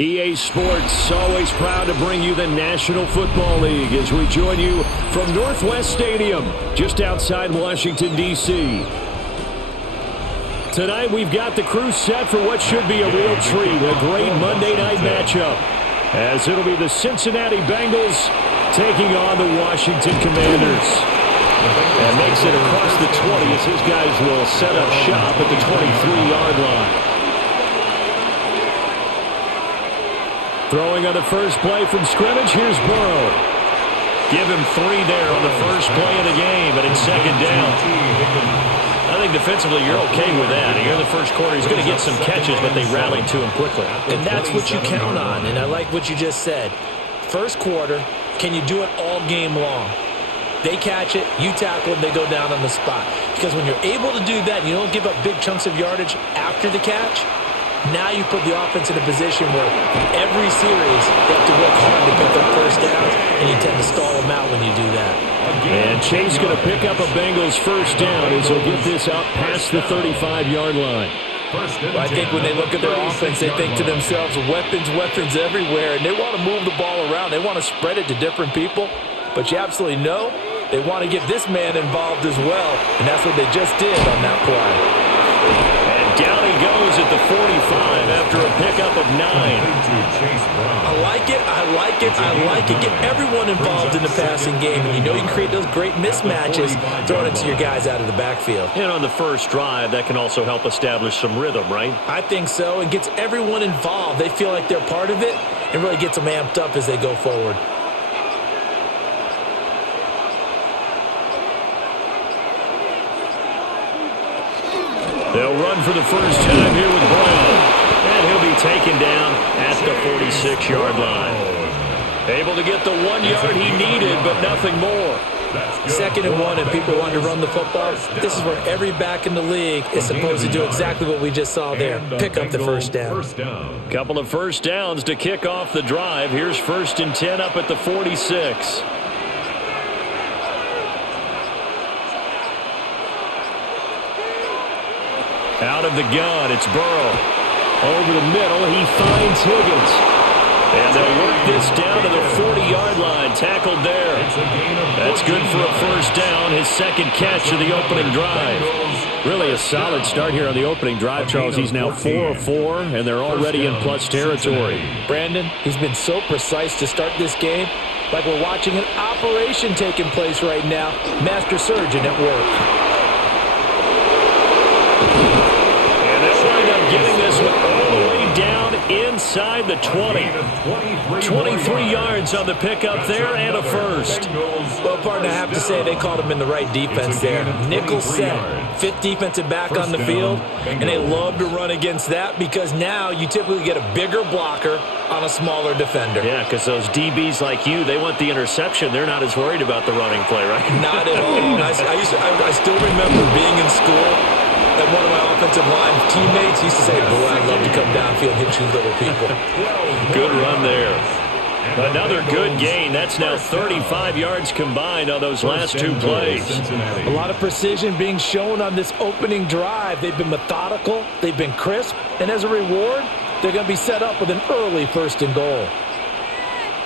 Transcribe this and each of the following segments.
EA Sports, always proud to bring you the National Football League as we join you from Northwest Stadium, just outside Washington, D.C. Tonight, we've got the crew set for what should be a real treat, a great Monday night matchup, as it'll be the Cincinnati Bengals taking on the Washington Commanders. And makes it across the 20 as his guys will set up shop at the 23-yard line. Throwing on the first play from scrimmage, here's Burrow. Give him 3 there on the first play of the game, but it's second down. I think defensively you're okay with that. Here in the first quarter, he's going to get some catches, but they rallied to him quickly. And that's what you count on, and I like what you just said. First quarter, can you do it all game long? They catch it, you tackle it, they go down on the spot. Because when you're able to do that, you don't give up big chunks of yardage after the catch. Now you put the offense in a position where every series they have to work hard to pick up first downs, and you tend to stall them out when you do that. And Chase going to pick up a Bengals first down as he'll get this out past the 35-yard line. Well, I think when they look at their offense, they think to themselves, weapons everywhere, and they want to move the ball around. They want to spread it to different people, but you absolutely know they want to get this man involved as well, and that's what they just did on that play. Down he goes at the 45 after a pickup of 9. I like it. Get everyone involved in the passing game. And you know you can create those great mismatches throwing it to your guys out of the backfield. And on the first drive, that can also help establish some rhythm, right? I think so. It gets everyone involved. They feel like they're part of it and really gets them amped up as they go forward. They'll run for the first time here with Brown. And he'll be taken down at the 46-yard line. Able to get the 1 yard he needed, but nothing more. 2nd and 1, and people want to run the football. This is where every back in the league is supposed to do exactly what we just saw there. Pick up the first down. Couple of first downs to kick off the drive. Here's 1st and 10 up at the 46. Out of the gun, it's Burrow. Over the middle, he finds Higgins. And they'll work this down to the 40-yard line, tackled there. That's good for a first down, his second catch of the opening drive. Really a solid start here on the opening drive, Charles. He's now 4 of 4, and they're already in plus territory. Brandon, he's been so precise to start this game, like we're watching an operation taking place right now. Master surgeon at work. Getting this one all the way down inside the 20. 23 yards on the pickup there and a first. Well, partner, I have to say they called him in the right defense there. Nickel set, 5th defensive back on the field, and they love to run against that because now you typically get a bigger blocker on a smaller defender. Yeah, because those DBs like you, they want the interception. They're not as worried about the running play, right? Not at all. I still remember being in school. And one of my offensive line teammates used to say, boy, I'd love to come downfield and hit you little people. Good run there. Another good gain. That's now 35 yards combined on those last 2 plays. A lot of precision being shown on this opening drive. They've been methodical. They've been crisp. And as a reward, they're going to be set up with an early 1st and goal.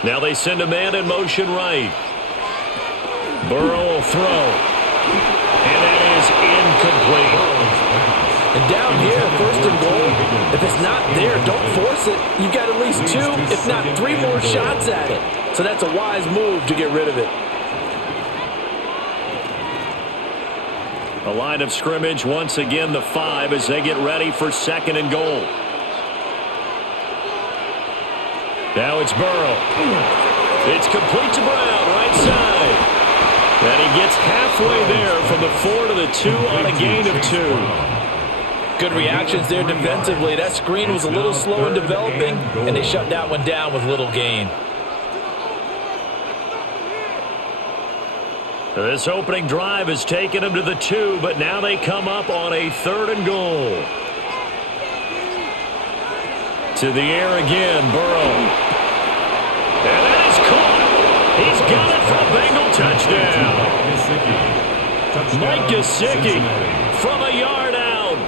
Now they send a man in motion right. Burrow will throw. And that is incomplete. And down here, 1st and goal, if it's not there, don't force it. You've got at least 2, if not 3 more shots at it. So that's a wise move to get rid of it. A line of scrimmage, once again the 5 as they get ready for 2nd and goal. Now it's Burrow. It's complete to Brown, right side. And he gets halfway there from the 4 to the 2 on a gain of 2. Good reactions there defensively. That screen was a little slow in developing, and they shut that one down with little gain. This opening drive has taken them to the 2, but now they come up on a 3rd and goal. To the air again, Burrow. And that is caught. He's got it for a Bengal touchdown. Mike Gesicki from a yard out.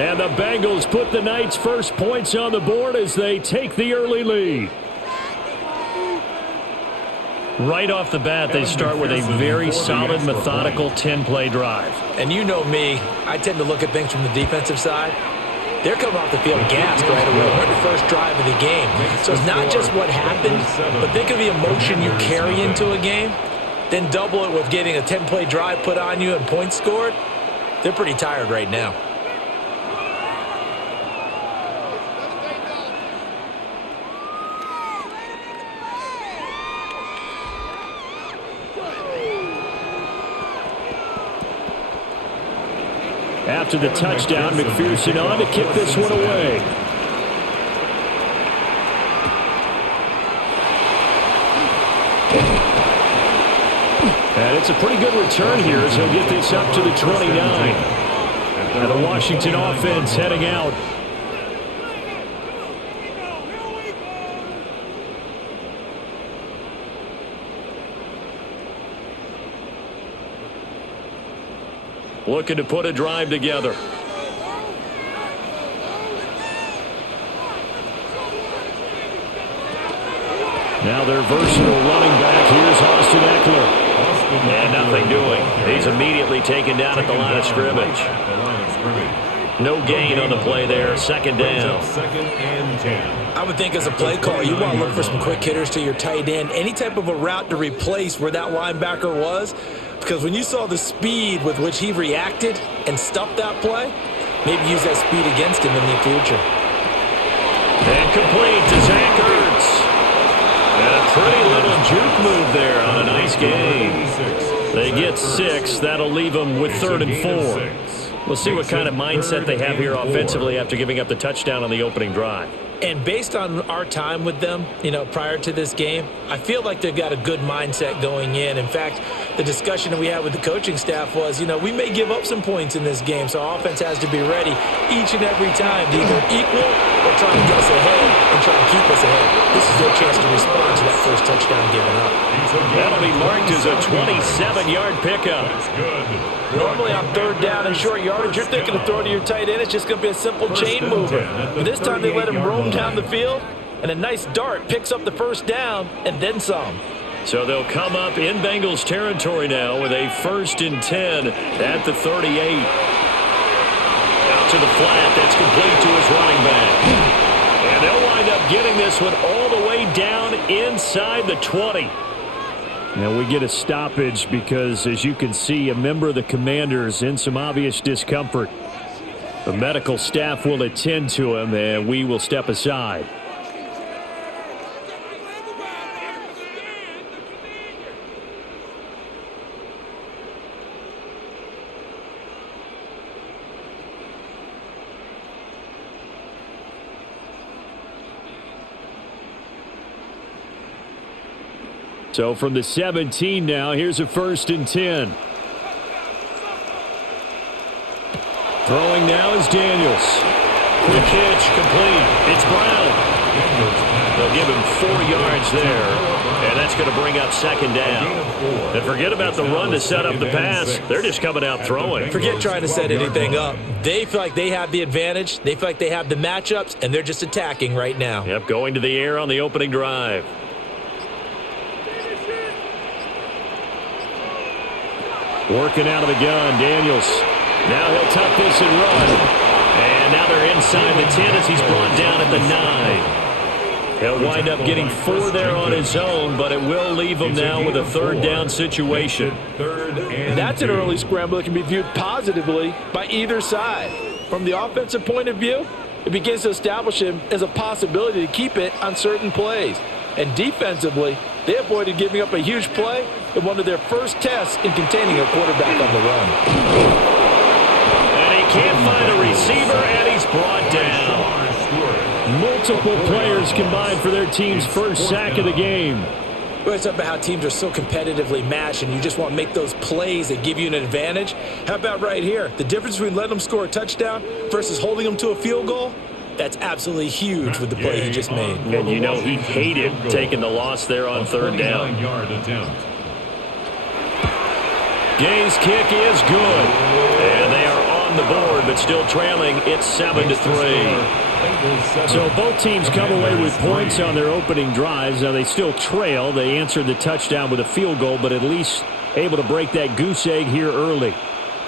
And the Bengals put the night's first points on the board as they take the early lead. Right off the bat, they start with a very solid, methodical 10-play drive. And you know me, I tend to look at things from the defensive side. They're coming off the field gassed right away. We're in the first drive of the game. So it's not just what happened, but think of the emotion you carry into a game. Then double it with getting a 10-play drive put on you and points scored. They're pretty tired right now. After the touchdown, McPherson on to kick this one away. And it's a pretty good return here as he'll get this up to the 29. And the Washington offense heading out. Looking to put a drive together. Now their versatile running back. Here's Austin Eckler. And nothing doing. He's immediately taken down at the line of scrimmage. No gain on the play there. Second down. Second and 10. I would think as a play call, you want to look for some quick hitters to your tight end. Any type of a route to replace where that linebacker was. Because when you saw the speed with which he reacted and stuffed that play, maybe use that speed against him in the future. And complete to Zach Ertz. And a pretty little juke move there on a nice game. They get 6. That'll leave them with 3rd and 4. We'll see what kind of mindset they have here offensively after giving up the touchdown on the opening drive. And based on our time with them, prior to this game, I feel like they've got a good mindset going in. In fact, the discussion that we had with the coaching staff was, we may give up some points in this game, so our offense has to be ready each and every time to either equal or try and get us ahead and try and keep us ahead. This is their chance to respond to that first touchdown given up. That'll be marked as a 27-yard pickup. Normally on 3rd down and short yardage, you're thinking to throw to your tight end. It's just going to be a simple chain mover. But this time they let him roam down the field, and a nice dart picks up the first down and then some. So they'll come up in Bengals territory now with a 1st and 10 at the 38. Out to the flat. That's complete to his running back. And they'll wind up getting this one all the way down inside the 20. Now we get a stoppage because, as you can see, a member of the Commanders in some obvious discomfort. The medical staff will attend to him, and we will step aside. So from the 17 now, here's a 1st and 10. Throwing now is Daniels. Quick hitch, complete. It's Brown. They'll give him 4 yards there, and that's going to bring up 2nd down. And forget about the run to set up the pass. They're just coming out throwing. Forget trying to set anything up. They feel like they have the advantage. They feel like they have the matchups, and they're just attacking right now. Yep, going to the air on the opening drive. Working out of the gun, Daniels. Now he'll tuck this and run. And now they're inside the 10 as he's brought down at the 9. He'll wind up getting 4 there on his own, but it will leave him now with a 3rd down situation. That's an early scramble that can be viewed positively by either side. From the offensive point of view, it begins to establish him as a possibility to keep it on certain plays. And defensively, they avoided giving up a huge play in one of their first tests in containing a quarterback on the run. And he can't find a receiver, and he's brought down. Multiple players combined for their team's first sack of the game. Well, it's about how teams are so competitively matched, and you just want to make those plays that give you an advantage. How about right here? The difference between letting them score a touchdown versus holding them to a field goal? That's absolutely huge with the play he just made. And he hated taking the loss there on 3rd down. Gay's kick is good. And they are on the board, but still trailing. It's 7-3. So both teams come away with points on their opening drives. Now, they still trail. They answered the touchdown with a field goal, but at least able to break that goose egg here early.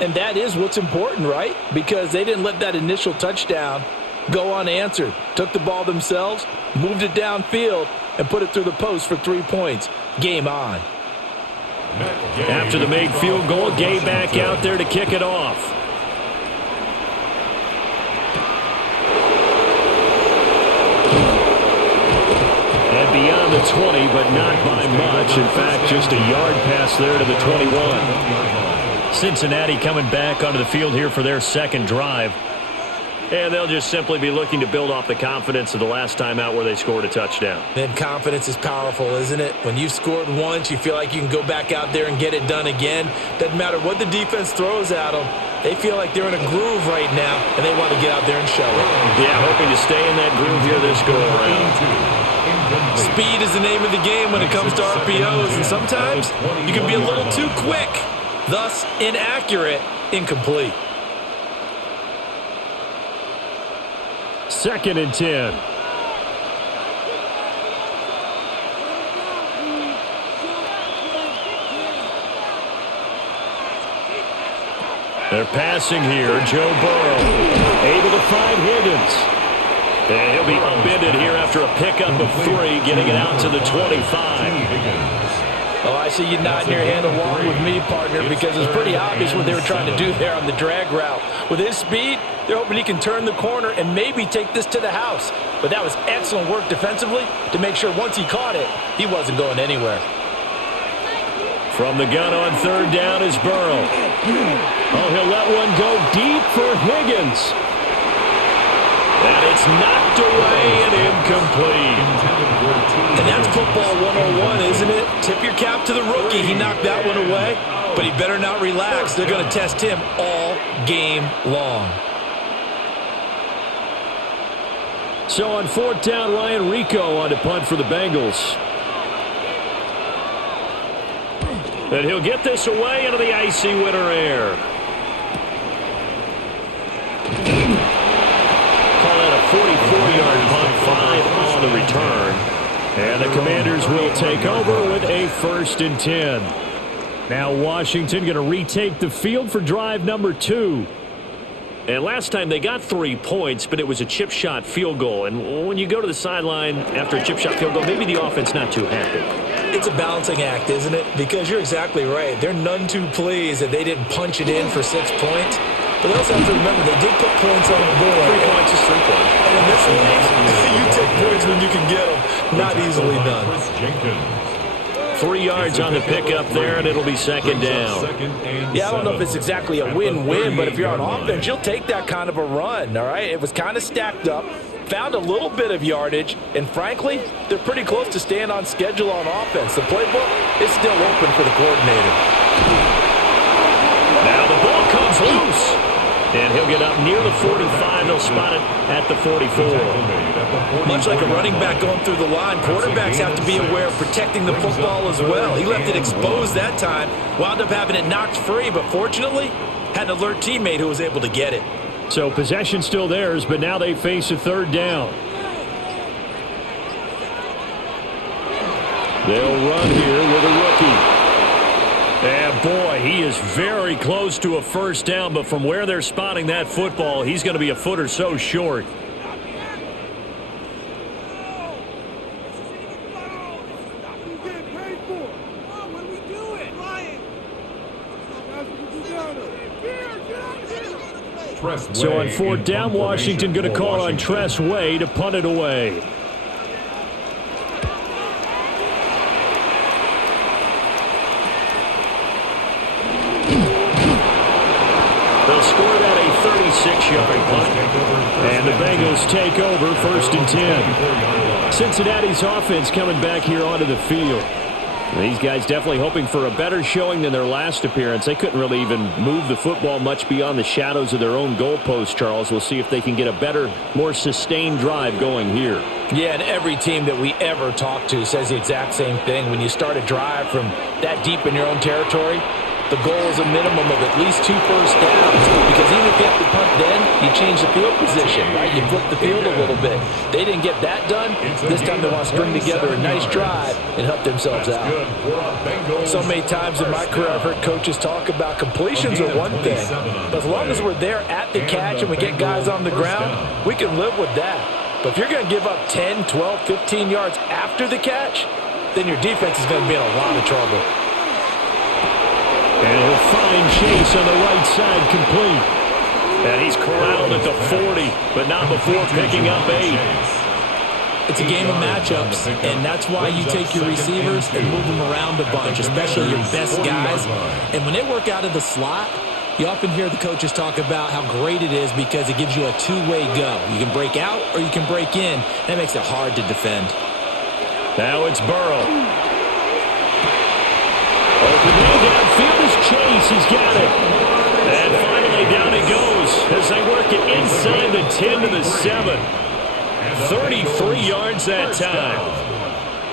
And that is what's important, right? Because they didn't let that initial touchdown go unanswered. Took the ball themselves, moved it downfield, and put it through the post for 3 points. Game on. After the made field goal, Gay back out there to kick it off. And beyond the 20, but not by much. In fact, just a yard pass there to the 21. Cincinnati coming back onto the field here for their second drive. And they'll just simply be looking to build off the confidence of the last time out where they scored a touchdown. And confidence is powerful, isn't it? When you've scored once, you feel like you can go back out there and get it done again. Doesn't matter what the defense throws at them. They feel like they're in a groove right now, and they want to get out there and show it. Yeah, hoping to stay in that groove here this go-around. Speed is the name of the game when it comes to RPOs, and sometimes you can be a little too quick, thus inaccurate, incomplete. 2nd and 10. They're passing here. Joe Burrow able to find Higgins. And he'll be upended here after a pickup of 3, getting it out to the 25. Oh, I see you nodding your head along with me, partner, because it's pretty obvious what they were trying to do there on the drag route. With his speed, they're hoping he can turn the corner and maybe take this to the house. But that was excellent work defensively to make sure once he caught it, he wasn't going anywhere. From the gun on 3rd down is Burrow. Oh, he'll let one go deep for Higgins. And it's knocked away and incomplete. And that's football 101, isn't it? Tip your cap to the rookie. He knocked that one away, but he better not relax. They're going to test him all game long. So on 4th down, Ryan Rico on to punt for the Bengals. And he'll get this away into the icy winter air. Call that a 44-yard punt, 5 on the return. And the Commanders will take over with a 1st and 10. Now Washington going to retake the field for drive number 2. And last time they got 3 points, but it was a chip shot field goal. And when you go to the sideline after a chip shot field goal, maybe the offense not too happy. It's a balancing act, isn't it? Because you're exactly right. They're none too pleased that they didn't punch it in for 6 points. But they also have to remember they did put points on the board. 3 points is 3 points. And in this league, you take points when you can get them. Not easily done. 3 yards on the pickup there, and it'll be 2nd down. Yeah, I don't know if it's exactly a win-win, but if you're on offense, you'll take that kind of a run, all right? It was kind of stacked up, found a little bit of yardage, and frankly, they're pretty close to staying on schedule on offense. The playbook is still open for the coordinator. Now the ball comes loose. And he'll get up near the 45. They'll spot it at the 44. Much like a running back going through the line, quarterbacks have to be aware of protecting the football as well. He left it exposed that time, wound up having it knocked free, but fortunately, had an alert teammate who was able to get it. So possession still theirs, but now they face a 3rd down. They'll run here with a rookie. And boy, he is very close to a 1st down, but from where they're spotting that football, he's going to be a foot or so short. So on 4th down, Washington going to call on Tress Way to punt it away. They'll score that a 36-yard punt. And the Bengals take over 1st and 10. Cincinnati's offense coming back here onto the field. These guys definitely hoping for a better showing than their last appearance. They couldn't really even move the football much beyond the shadows of their own goalpost, Charles. We'll see if they can get a better, more sustained drive going here. Yeah, and every team that we ever talk to says the exact same thing. When you start a drive from that deep in your own territory, the goal is a minimum of at least 2 first downs, because even if you have to punt then, you change the field position, right? You flip the field a little bit. They didn't get that done. This time they want to string together a nice drive and help themselves out. So many times in my career, I've heard coaches talk about completions are one thing, but as long as we're there at the catch and we get guys on the ground, we can live with that. But if you're going to give up 10, 12, 15 yards after the catch, then your defense is going to be in a lot of trouble. And he'll find Chase on the right side, complete. And he's corralled at the 40, but not before picking up 8. It's a game of matchups, and that's why you take your receivers and move them around a bunch, especially your best guys. And when they work out of the slot, you often hear the coaches talk about how great it is because it gives you a two-way go. You can break out or you can break in. That makes it hard to defend. Now it's Burrow. Open man downfield is Chase. He's got it. And finally down he goes as they work it inside the 10 to the 7. 33 yards that time.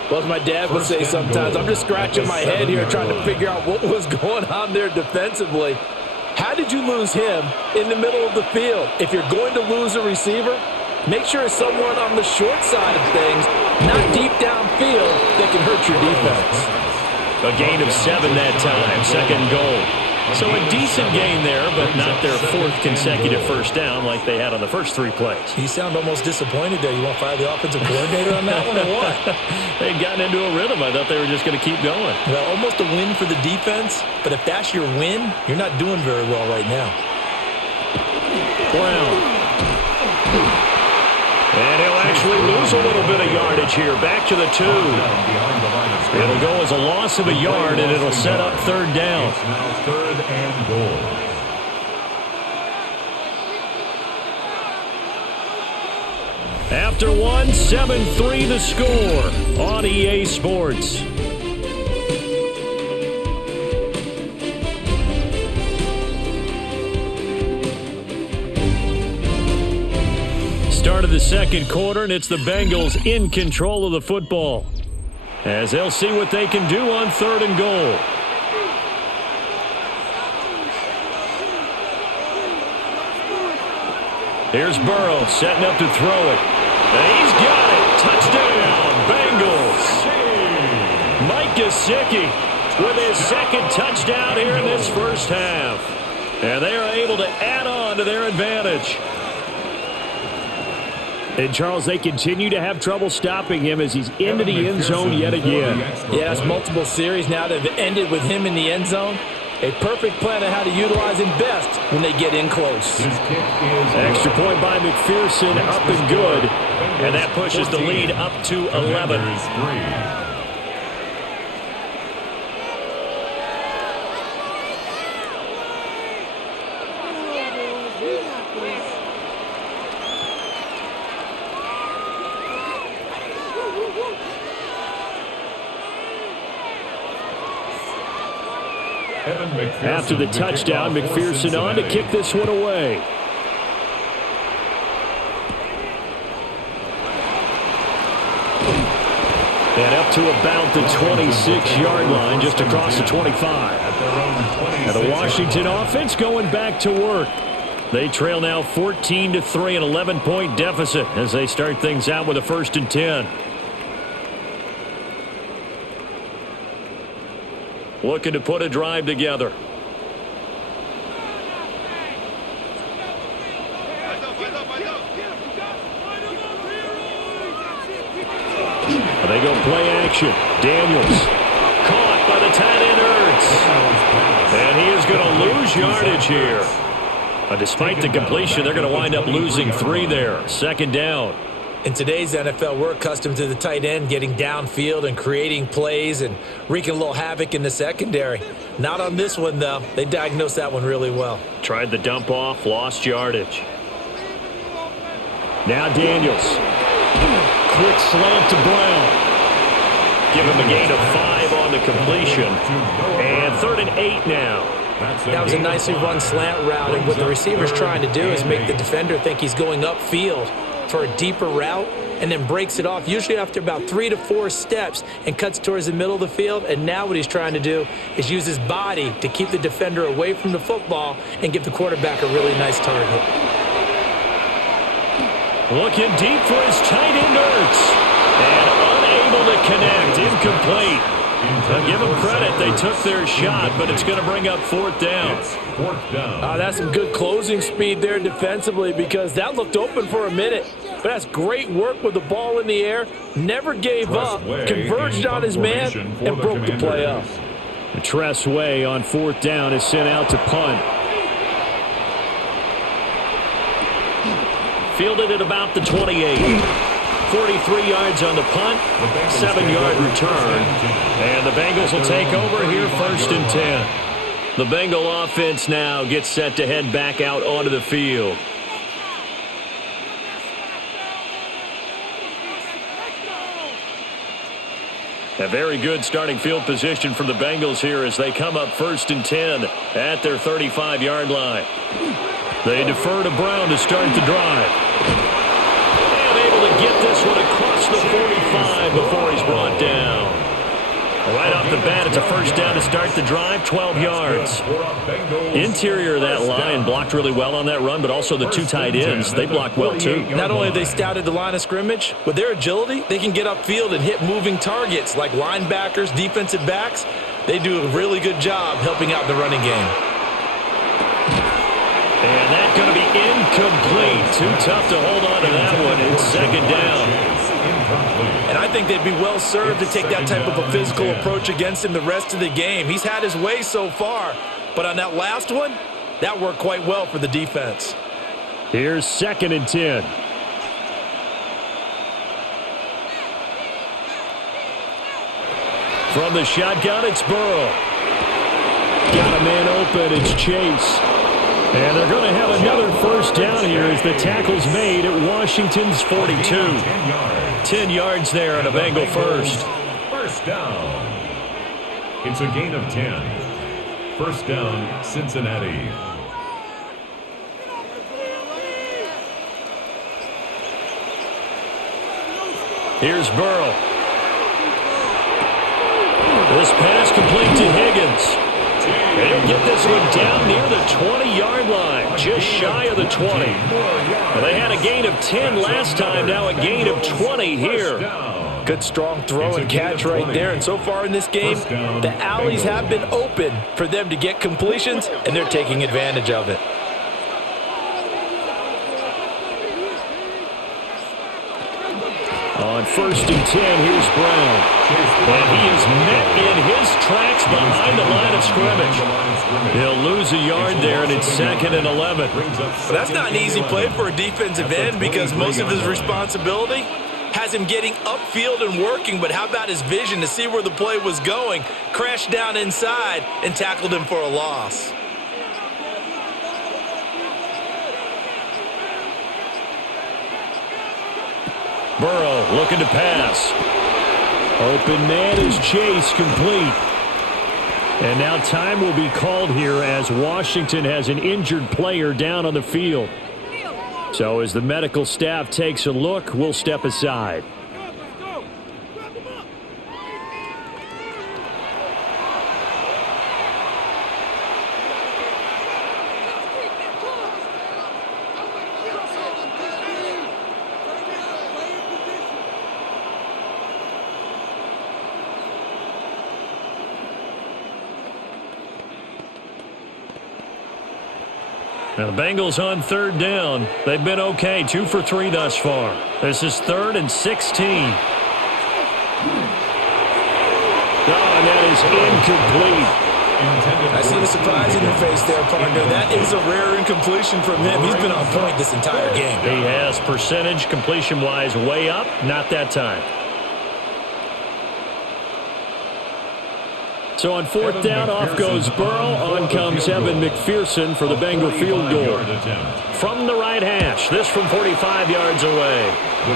Well, as my dad would say sometimes, I'm just scratching my head here trying to figure out what was going on there defensively. How did you lose him in the middle of the field? If you're going to lose a receiver, make sure it's someone on the short side of things, not deep downfield, that can hurt your defense. A gain of 7 that time, second goal. So a decent gain there, but not their 4th consecutive first down like they had on the first 3 plays. You sound almost disappointed there. You want to fire the offensive coordinator on that one or what? They'd gotten into a rhythm. I thought they were just going to keep going. Well, almost a win for the defense, but if that's your win, you're not doing very well right now. Brown. And he'll actually lose a little bit of yardage here. Back to the 2. It'll go as a loss of a yard, and it'll set up 3rd down. It's now 3rd and goal. After one, 7-3 the score on EA Sports. Start of the second quarter, and it's the Bengals in control of the football, as they'll see what they can do on 3rd and goal. Here's Burrow setting up to throw it. And he's got it. Touchdown, Bengals. Mike Gesicki with his 2nd touchdown here in this first half. And they are able to add on to their advantage. And, Charles, they continue to have trouble stopping him as he's into the end zone yet again. Yes, multiple series now that have ended with him in the end zone. A perfect plan of how to utilize him best when they get in close. Extra point by McPherson, up and good. And that pushes the lead up to 11. After the touchdown, McPherson on to kick this one away. And up to about the 26-yard line, just across the 25. And the Washington offense going back to work. They trail now 14-3, an 11-point deficit as they start things out with a 1st and 10. Looking to put a drive together. They go play action. Daniels caught by the tight end Ertz. And he is going to lose yardage here. Despite the completion, they're going to wind up losing 3 there. 2nd down. In today's NFL, we're accustomed to the tight end getting downfield and creating plays and wreaking a little havoc in the secondary. Not on this one, though. They diagnosed that one really well. Tried the dump off, lost yardage. Now Daniels. Quick slant to Brown. Give him a gain of 5 on the completion. And 3rd and 8 now. That was a nicely run slant route, and what the receiver's trying to do is make the defender think he's going upfield. for a deeper route and then breaks it off, usually after about 3 to 4 steps, and cuts towards the middle of the field. And now what he's trying to do is use his body to keep the defender away from the football and give the quarterback a really nice target. Looking deep for his tight end, Ertz. And unable to connect, incomplete. I'll give them credit, they took their shot, but it's going to bring up 4th down. That's some good closing speed there defensively, because that looked open for a minute. But that's great work with the ball in the air. Never gave up, converged on his man, and broke the play up. Tress Way on 4th down is sent out to punt. Fielded at about the 28. 43 yards on the punt, 7-yard return. And the Bengals will take over here 1st and 10. The Bengal offense now gets set to head back out onto the field. A very good starting field position for the Bengals here as they come up 1st and 10 at their 35-yard line. They defer to Brown to start the drive. And able to get this one across the 45 before he's brought down. Right off the bat, it's a 1st down to start the drive, 12 yards. Interior of that line blocked really well on that run, but also the 2 tight ends, they blocked well too. Not only have they scouted the line of scrimmage, with their agility, they can get upfield and hit moving targets like linebackers, defensive backs. They do a really good job helping out the running game. And that's going to be incomplete. Too tough to hold on to that one. It's 2nd down. And I think they'd be well served to take that type of a physical approach against him the rest of the game. He's had his way so far, but on that last one, that worked quite well for the defense. Here's 2nd and 10. From the shotgun, it's Burrow. Got a man open, it's Chase. And they're going to have another 1st down here as the tackle's made at Washington's 42. 10 yards there on a Bengal first. 1st down. It's a gain of 10. 1st down, Cincinnati. Here's Burrow. This pass complete to Higgins. They'll get this one down near the 20-yard line, just shy of the 20. Well, they had a gain of 10 last time, now a gain of 20 here. Good strong throw and catch right there. And so far in this game, the alleys have been open for them to get completions, and they're taking advantage of it. On 1st and 10, here's Brown. And he is met in his tracks behind the line of scrimmage. He'll lose a yard there, and it's 2nd and 11. But that's not an easy play for a defensive end, because most of his responsibility has him getting upfield and working. But how about his vision to see where the play was going? Crashed down inside and tackled him for a loss. Burrow looking to pass. Open man is Chase, complete. And now time will be called here as Washington has an injured player down on the field. So as the medical staff takes a look, we'll step aside. Now the Bengals on 3rd down. They've been okay, 2 for 3 thus far. This is 3rd and 16. And that is incomplete. I see the surprise in your face there, partner. That is a rare incompletion from him. He's been on point this entire game. He has percentage completion-wise way up, not that time. So on fourth down, off goes Burrow. On comes Evan McPherson for the Bengal field goal. From the right hash, this from 45 yards away.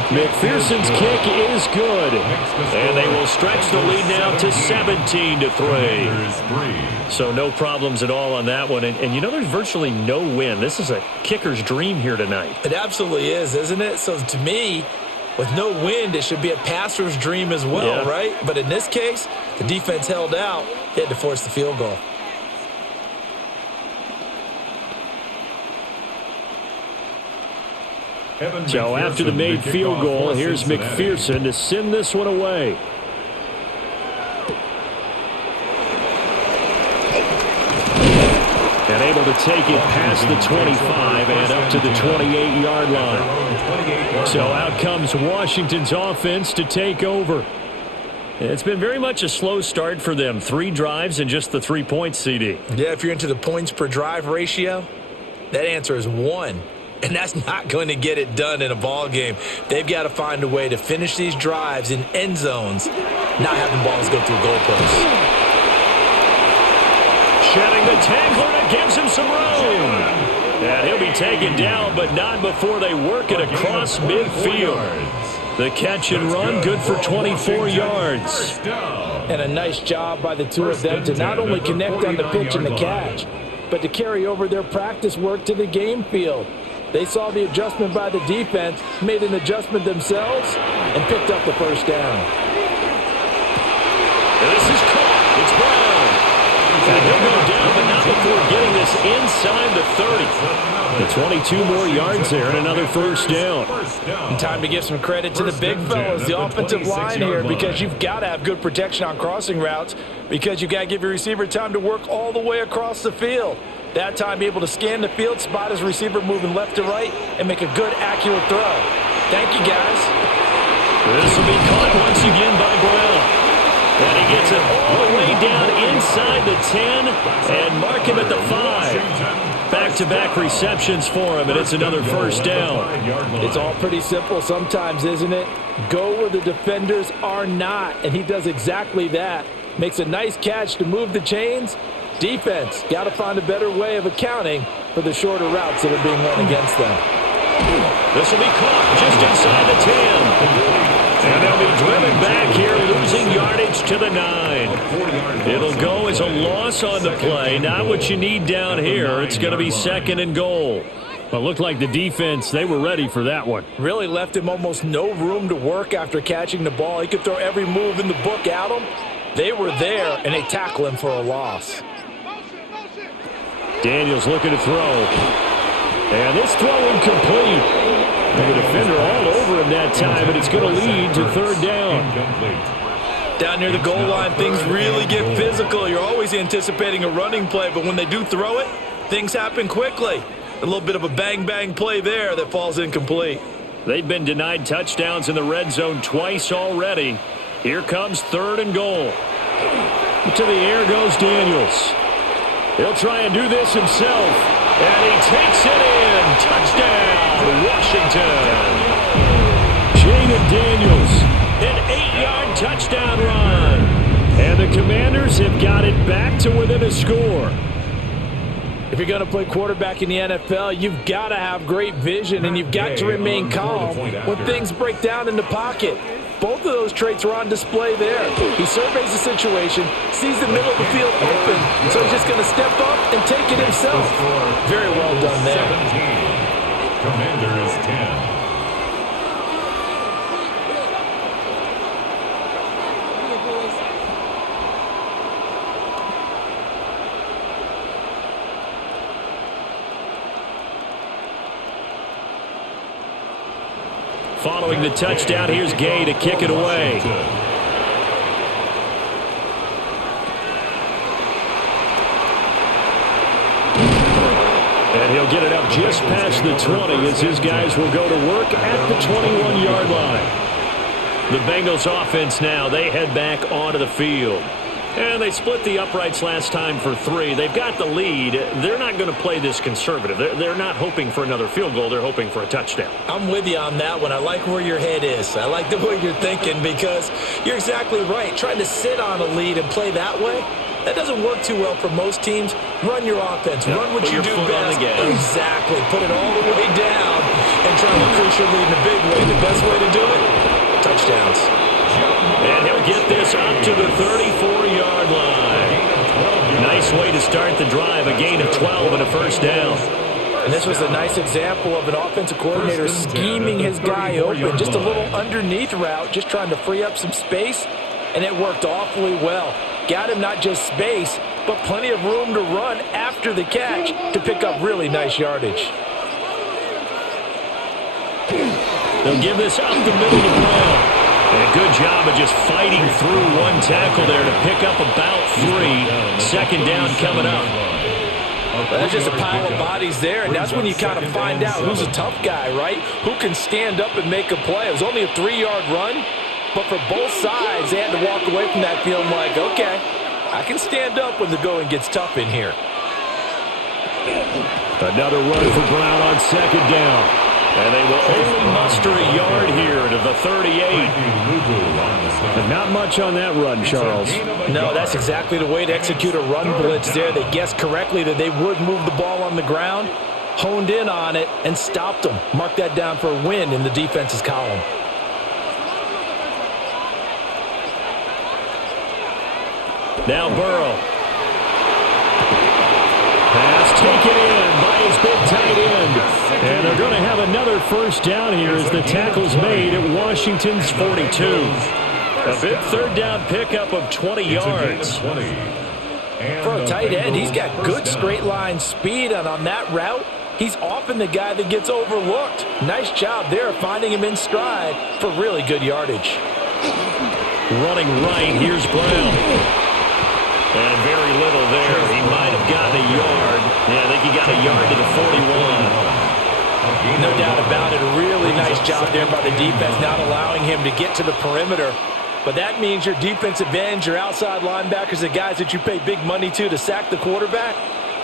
McPherson's kick is good. And they will stretch the lead now to 17-3. So no problems at all on that one. And you know, there's virtually no wind. This is a kicker's dream here tonight. It absolutely is, isn't it? So to me, with no wind, it should be a passer's dream as well, right? But in this case, the defense held out. They had to force the field goal. So after the made field goal, here's McPherson to send this one away. And able to take it past the 25 and up to the 28-yard line. So out comes Washington's offense to take over. It's been very much a slow start for them. 3 drives and just the 3 points, CD. Yeah, if you're into the points per drive ratio, that answer is 1. And that's not going to get it done in a ball game. They've got to find a way to finish these drives in end zones, not having balls go through goalposts. Shedding the tackler, and it gives him some room. And he'll be taken down, but not before they work it across midfield. The catch and run, good for 24 yards. And a nice job by the two of them to not only connect on the pitch and the catch, but to carry over their practice work to the game field. They saw the adjustment by the defense, made an adjustment themselves, and picked up the first down. This is caught. It's Brown. And he'll go down, but not before getting this inside the 30. The 22 more yards there and another first down. And time to give some credit to the big fellas, the offensive line here, because you've got to have good protection on crossing routes, because you've got to give your receiver time to work all the way across the field. That time, be able to scan the field, spot his receiver moving left to right, and make a good, accurate throw. Thank you, guys. This will be caught once again by Brown. And he gets it all the way down inside the 10 and mark him at the 5. Back-to-back receptions for him, and it's another first down. It's all pretty simple sometimes, isn't it? Go where the defenders are not, and he does exactly that. Makes a nice catch to move the chains. Defense, got to find a better way of accounting for the shorter routes that are being run against them. This will be caught just inside the 10. And they'll be driven back here, losing yardage to the 9. It'll go as a loss on the play. Not what you need down here. It's going to be 2nd and goal. Well, it looked like the defense, they were ready for that one. Really left him almost no room to work after catching the ball. He could throw every move in the book at him. They were there, and they tackle him for a loss. Daniels looking to throw. And this throw incomplete. And the defender all over him that time, but it's going to lead to 3rd down. Down near the goal line, things really get physical. You're always anticipating a running play, but when they do throw it, things happen quickly. A little bit of a bang-bang play there that falls incomplete. They've been denied touchdowns in the red zone twice already. Here comes 3rd and goal. To the air goes Daniels. He'll try and do this himself. And he takes it in. Touchdown, Washington. Jaden Daniels, an 8-yard touchdown run. And the Commanders have got it back to within a score. If you're going to play quarterback in the NFL, you've got to have great vision, and you've got to remain calm when things break down in the pocket. Both of those traits are on display there. He surveys the situation, sees the middle of the field open, so he's just going to step up and take it himself. Very well done there. 17. Commanders 10. Following the touchdown, here's Gay to kick it away. And he'll get it up just past the 20 as his guys will go to work at the 21-yard line. The Bengals offense now, they head back onto the field. And they split the uprights last time for 3. They've got the lead. They're not going to play this conservative. They're not hoping for another field goal. They're hoping for a touchdown. I'm with you on that one. I like where your head is. I like the way you're thinking because you're exactly right. Trying to sit on a lead and play that way, That doesn't work too well for most teams. Run your offense. Yep, Run what you do put your foot on best. the gas. Exactly. Put it all the way down and try to increase your lead in a big way. The best way to do it, touchdowns. And he'll get this up to the 34-yard line. Nice way to start the drive. A gain of 12 and a first down. And this was a nice example of an offensive coordinator scheming his guy open. Just a little underneath route, just trying to free up some space, and it worked awfully well. Got him not just space, but plenty of room to run after the catch to pick up really nice yardage. They'll give this up the middle to Brown. And a good job of just fighting through one tackle there to pick up about 3. Second down coming up. That's just a pile of bodies there, and that's when you kind of find out who's a tough guy, right? Who can stand up and make a play. It was only a 3-yard run, but for both sides, they had to walk away from that feeling like, okay, I can stand up when the going gets tough in here. Another run for Brown on second down. And they will only muster a yard here to the 38. But not much on that run, Charles. No, that's exactly the way to execute a run blitz there. They guessed correctly that they would move the ball on the ground, honed in on it, and stopped them. Mark that down for a win in the defense's column. Now Burrow. Pass taken in by his big tight end. And they're going to have another first down here as the tackle's made at Washington's 42. A big third down pickup of 20 yards. For a tight end, he's got good straight line speed, and on that route, he's often the guy that gets overlooked. Nice job there finding him in stride for really good yardage. Running right, here's Brown. And very little there. He might have gotten a yard. Yeah, I think he got a yard to the 41. No doubt about it. A really nice job there by the defense, not allowing him to get to the perimeter. But that means your defensive ends, your outside linebackers, the guys that you pay big money to sack the quarterback,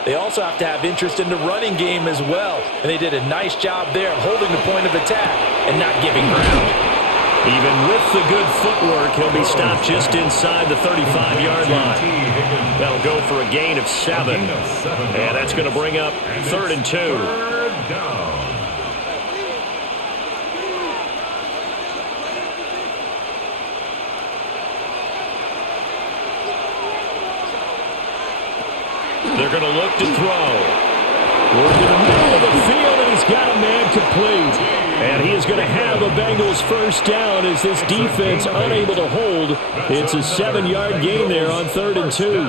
they also have to have interest in the running game as well. And they did a nice job there of holding the point of attack and not giving ground. Even with the good footwork, he'll be stopped just inside the 35-yard line. That'll go for a gain of 7. And that's going to bring up 3rd and 2. They're going to look to throw. Working in the middle of the field, and he's got a man complete. And he is going to have a Bengals first down as this defense unable to hold. It's a 7-yard gain there on 3rd and 2.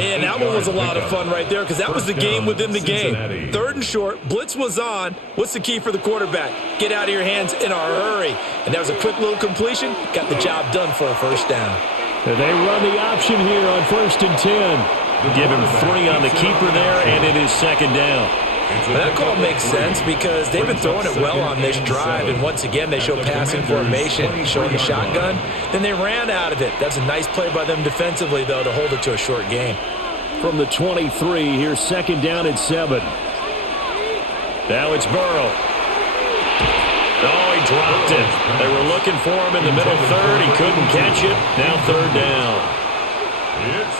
And that one was a lot of fun right there because that was the game within the game. 3rd and short, blitz was on. What's the key for the quarterback? Get out of your hands in a hurry. And that was a quick little completion. Got the job done for a first down. And they run the option here on 1st and 10. Give him 3 on the keeper there, and it is 2nd down. Well, that call makes sense because they've been throwing it well on this drive, and once again they show passing formation, showing the shotgun. Then they ran out of it. That's a nice play by them defensively, though, to hold it to a short game. From the 23, here's 2nd down at 7. Now it's Burrow. Oh, he dropped it. They were looking for him in the middle 3rd. He couldn't catch it. Now 3rd down.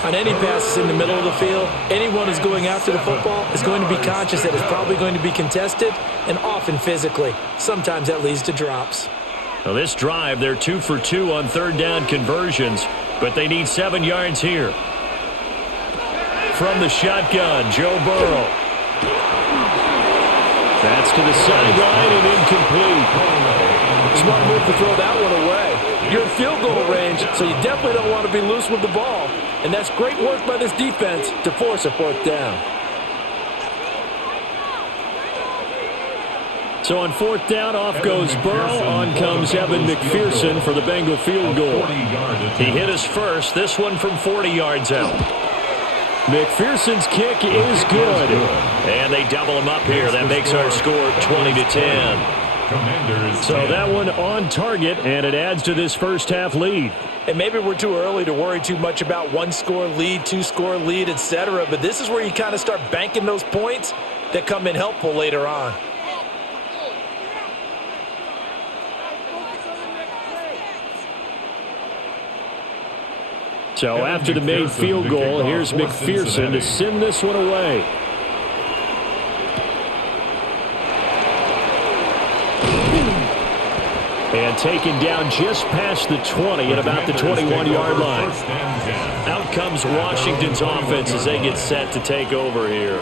On any passes in the middle of the field, anyone who's going after the football is going to be conscious that it's probably going to be contested and often physically. Sometimes that leads to drops. Now this drive, they're 2 for 2 on 3rd down conversions, but they need 7 yards here. From the shotgun, Joe Burrow. That's to the sideline and incomplete. Smart move to throw that one away. You're in field goal range, so you definitely don't want to be loose with the ball. And that's great work by this defense to force a 4th down. So on 4th down, off goes Burrow. On comes Evan McPherson for the Bengal field goal. He hit his first, this one from 40 yards out. McPherson's kick is good. And they double him up here. That makes our score 20-10. So that one on target, and it adds to this first half lead. And maybe we're too early to worry too much about 1-score lead, 2-score lead, etc. But this is where you kind of start banking those points that come in helpful later on. So after the made field goal, here's McPherson to send this one away. And taken down just past the 20 at about the 21-yard line. Out comes Washington's offense as they get set to take over here.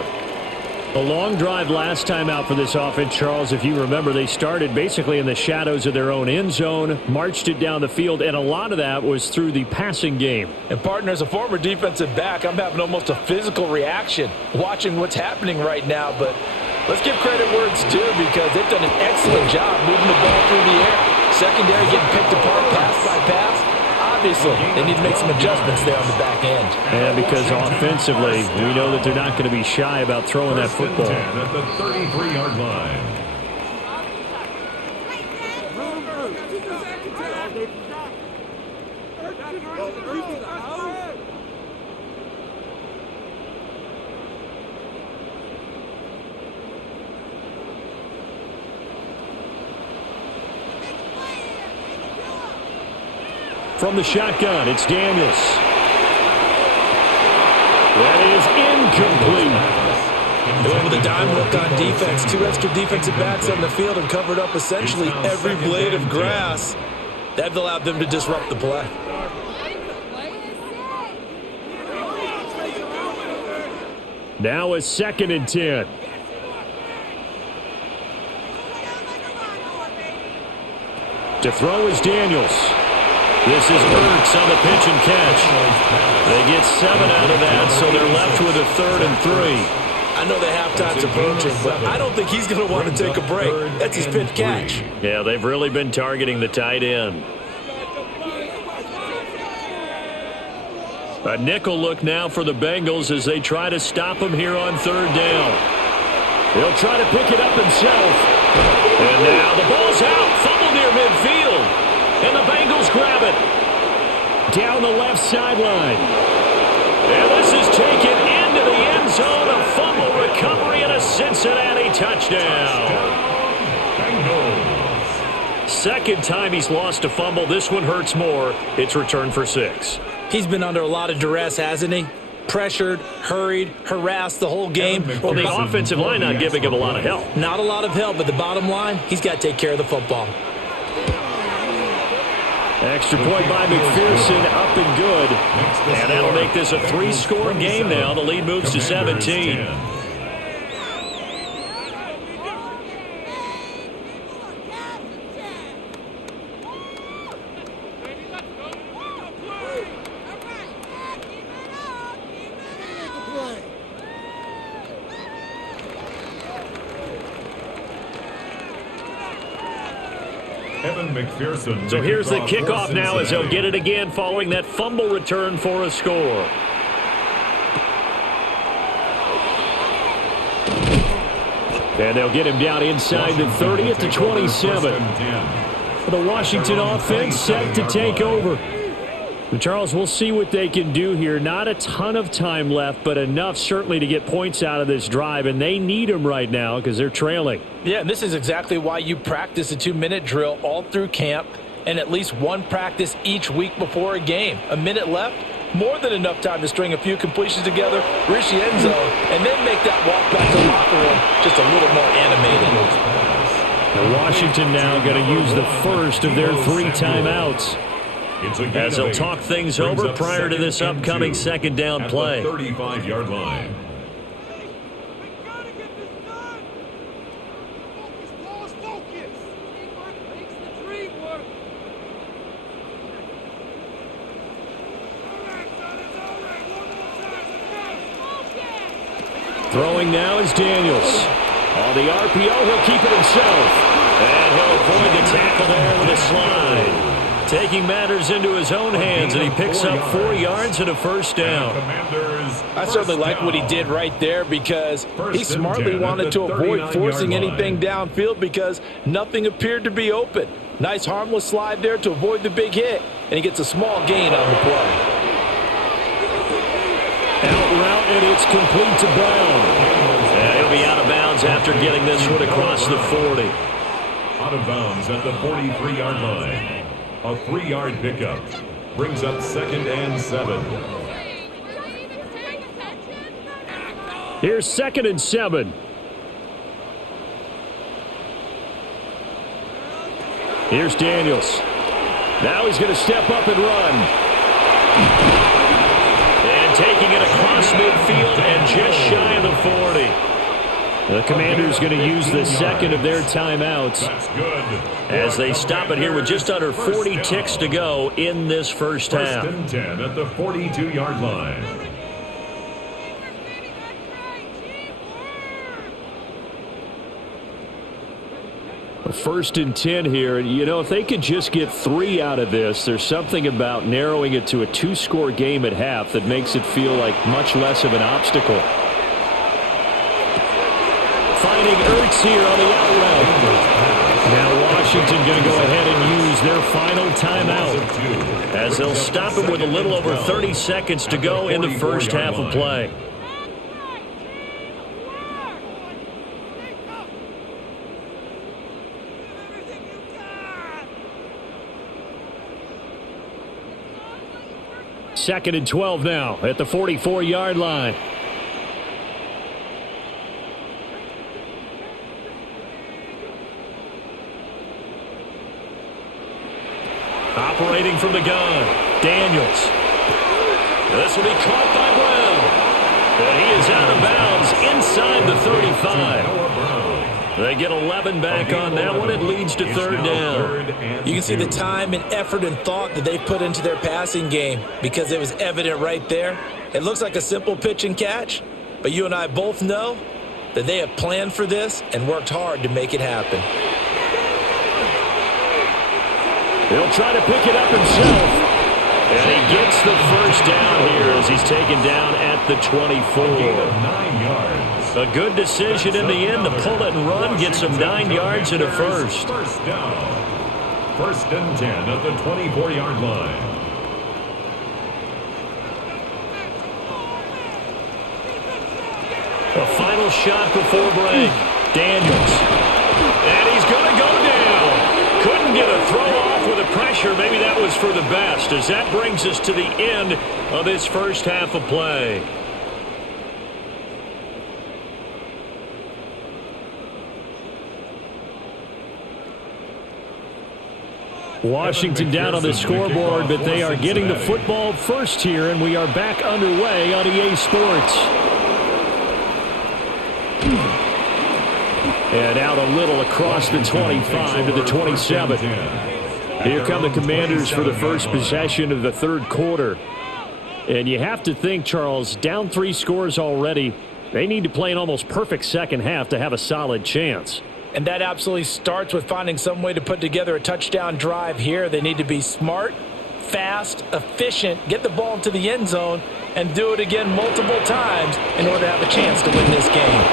A long drive last time out for this offense, Charles. If you remember, they started basically in the shadows of their own end zone, marched it down the field, and a lot of that was through the passing game. And, partner, as a former defensive back, I'm having almost a physical reaction watching what's happening right now. But let's give credit where it's due because they've done an excellent job moving the ball through the air. Secondary getting picked apart pass by pass. Obviously, they need to make some adjustments there on the back end. And because offensively, we know that they're not going to be shy about throwing that football. At the 33-yard line. From the shotgun, it's Daniels. That is incomplete. They went with a dime look on defense. 2 extra defensive backs on the field and covered up essentially every blade of grass. That allowed them to disrupt the play. Now a 2nd and 10. To throw is Daniels. This is Ertz on the pitch and catch. They get 7 out of that, so they're left with a 3rd and 3. I know the halftime's approaching, but I don't think he's going to want to take a break. That's his pitch catch. Yeah, they've really been targeting the tight end. A nickel look now for the Bengals as they try to stop him here on 3rd down. He'll try to pick it up himself. And now the ball's out. Fumble near midfield. And the Bengals grab it. Down the left sideline. And this is taken into the end zone. A fumble recovery and a Cincinnati touchdown. Second time he's lost a fumble. This one hurts more. It's returned for 6. He's been under a lot of duress, hasn't he? Pressured, hurried, harassed the whole game. Well, the offensive line not giving him a lot of help. Not a lot of help, but the bottom line, he's got to take care of the football. Extra point by McPherson, up and good. And that'll make this a 3-score game now. The lead moves to 17. McPherson. So here's the kickoff now as they'll get it again following that fumble return for a score. And they'll get him down inside the 30 at the 27. The Washington offense set to take over. And Charles, we'll see what they can do here. Not a ton of time left, but enough certainly to get points out of this drive, and they need them right now because they're trailing. Yeah, and this is exactly why you practice a 2-minute drill all through camp and at least one practice each week before a game. A minute left, more than enough time to string a few completions together, reach the end zone, and then make that walk back to the locker room just a little more animated. Now Washington now going to use the first of their 3 timeouts. As they'll talk things over prior to this upcoming 2nd down play. 35-yard line. Throwing now is Daniels. On the RPO, he'll keep it himself. And he'll avoid the tackle there with a slide. Taking matters into his own hands, and he picks up 4 yards and a 1st down. I certainly like what he did right there because he smartly wanted to avoid forcing anything downfield because nothing appeared to be open. Nice harmless slide there to avoid the big hit, and he gets a small gain on the play. Out route, and it's complete to Brown. And he'll be out of bounds after getting this one across the 40. Out of bounds at the 43-yard line. A 3-yard pickup. brings up 2nd and 7. Here's 2nd and 7. Here's Daniels. Now he's going to step up and run. And taking it across midfield and just shy of the 40. The Commanders going to use the second of their timeouts as they stop it here with just under 40 ticks to go in this first half. 1st and 10 at the 42-yard line. First and 10 here. You know, if they could just get 3 out of this, there's something about narrowing it to a 2-score game at half that makes it feel like much less of an obstacle. Finding Ertz here on the out route. Now Washington going to go ahead and use their final timeout as they'll stop it with a little over 30 seconds to go in the first half of play. Second and 12 now at the 44-yard line. Operating from the gun, Daniels. This will be caught by Brown. And he is out of bounds inside the 35. They get 11 back on that one. It leads to 3rd down. You can see the time and effort and thought that they put into their passing game because it was evident right there. It looks like a simple pitch and catch, but you and I both know that they have planned for this and worked hard to make it happen. He'll try to pick it up himself. And he gets the first down here as he's taken down at the 24. A good decision in the end to pull it and run, get some 9 yards and a first. First down. 1st and 10 at the 24-yard line. A final shot before break. Daniels. And he's going to go down. Couldn't get a throw off with the pressure. Maybe that was for the best as that brings us to the end of this first half of play. Washington down on the scoreboard, but they are getting the football first here, and we are back underway on EA Sports. And out a little across the 25 to the 27. Here come the Commanders for the first possession of the third quarter. And you have to think, Charles, down 3 scores already, they need to play an almost perfect second half to have a solid chance. And that absolutely starts with finding some way to put together a touchdown drive here. They need to be smart, fast, efficient, get the ball to the end zone, and do it again multiple times in order to have a chance to win this game.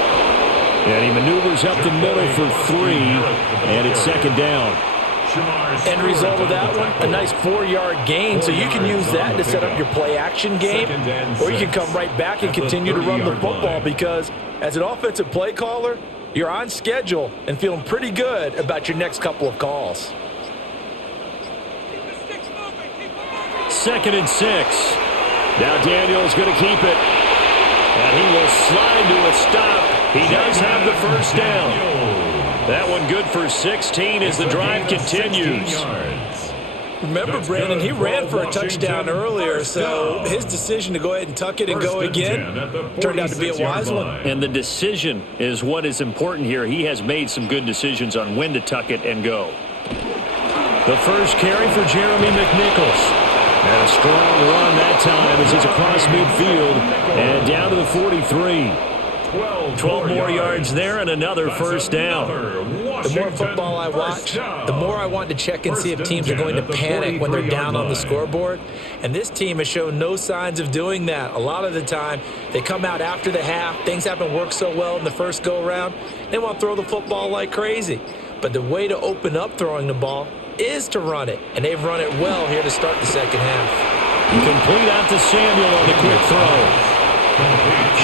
And he maneuvers up the middle for 3, and it's 2nd down. End result of that one, a nice 4-yard gain, so you can use that to set up your play-action game, or you can come right back and continue to run the football because as an offensive play caller, you're on schedule and feeling pretty good about your next couple of calls. 2nd and 6. Now Daniels going to keep it. And he will slide to a stop. He does have the first down. That one good for 16 as the drive continues. Remember, Brandon, he ran for a touchdown earlier, so his decision to go ahead and tuck it and go again turned out to be a wise one. And the decision is what is important here. He has made some good decisions on when to tuck it and go. The first carry for Jeremy McNichols. And a strong run that time as he's across midfield and down to the 43. 12 more yards there and another first down. The more football I watch, the more I want to check and see if teams are going to panic when they're down on the scoreboard. And this team has shown no signs of doing that. A lot of the time, they come out after the half. Things haven't worked so well in the first go-around. They want to throw the football like crazy. But the way to open up throwing the ball is to run it. And they've run it well here to start the second half. Complete out to Samuel on the quick throw.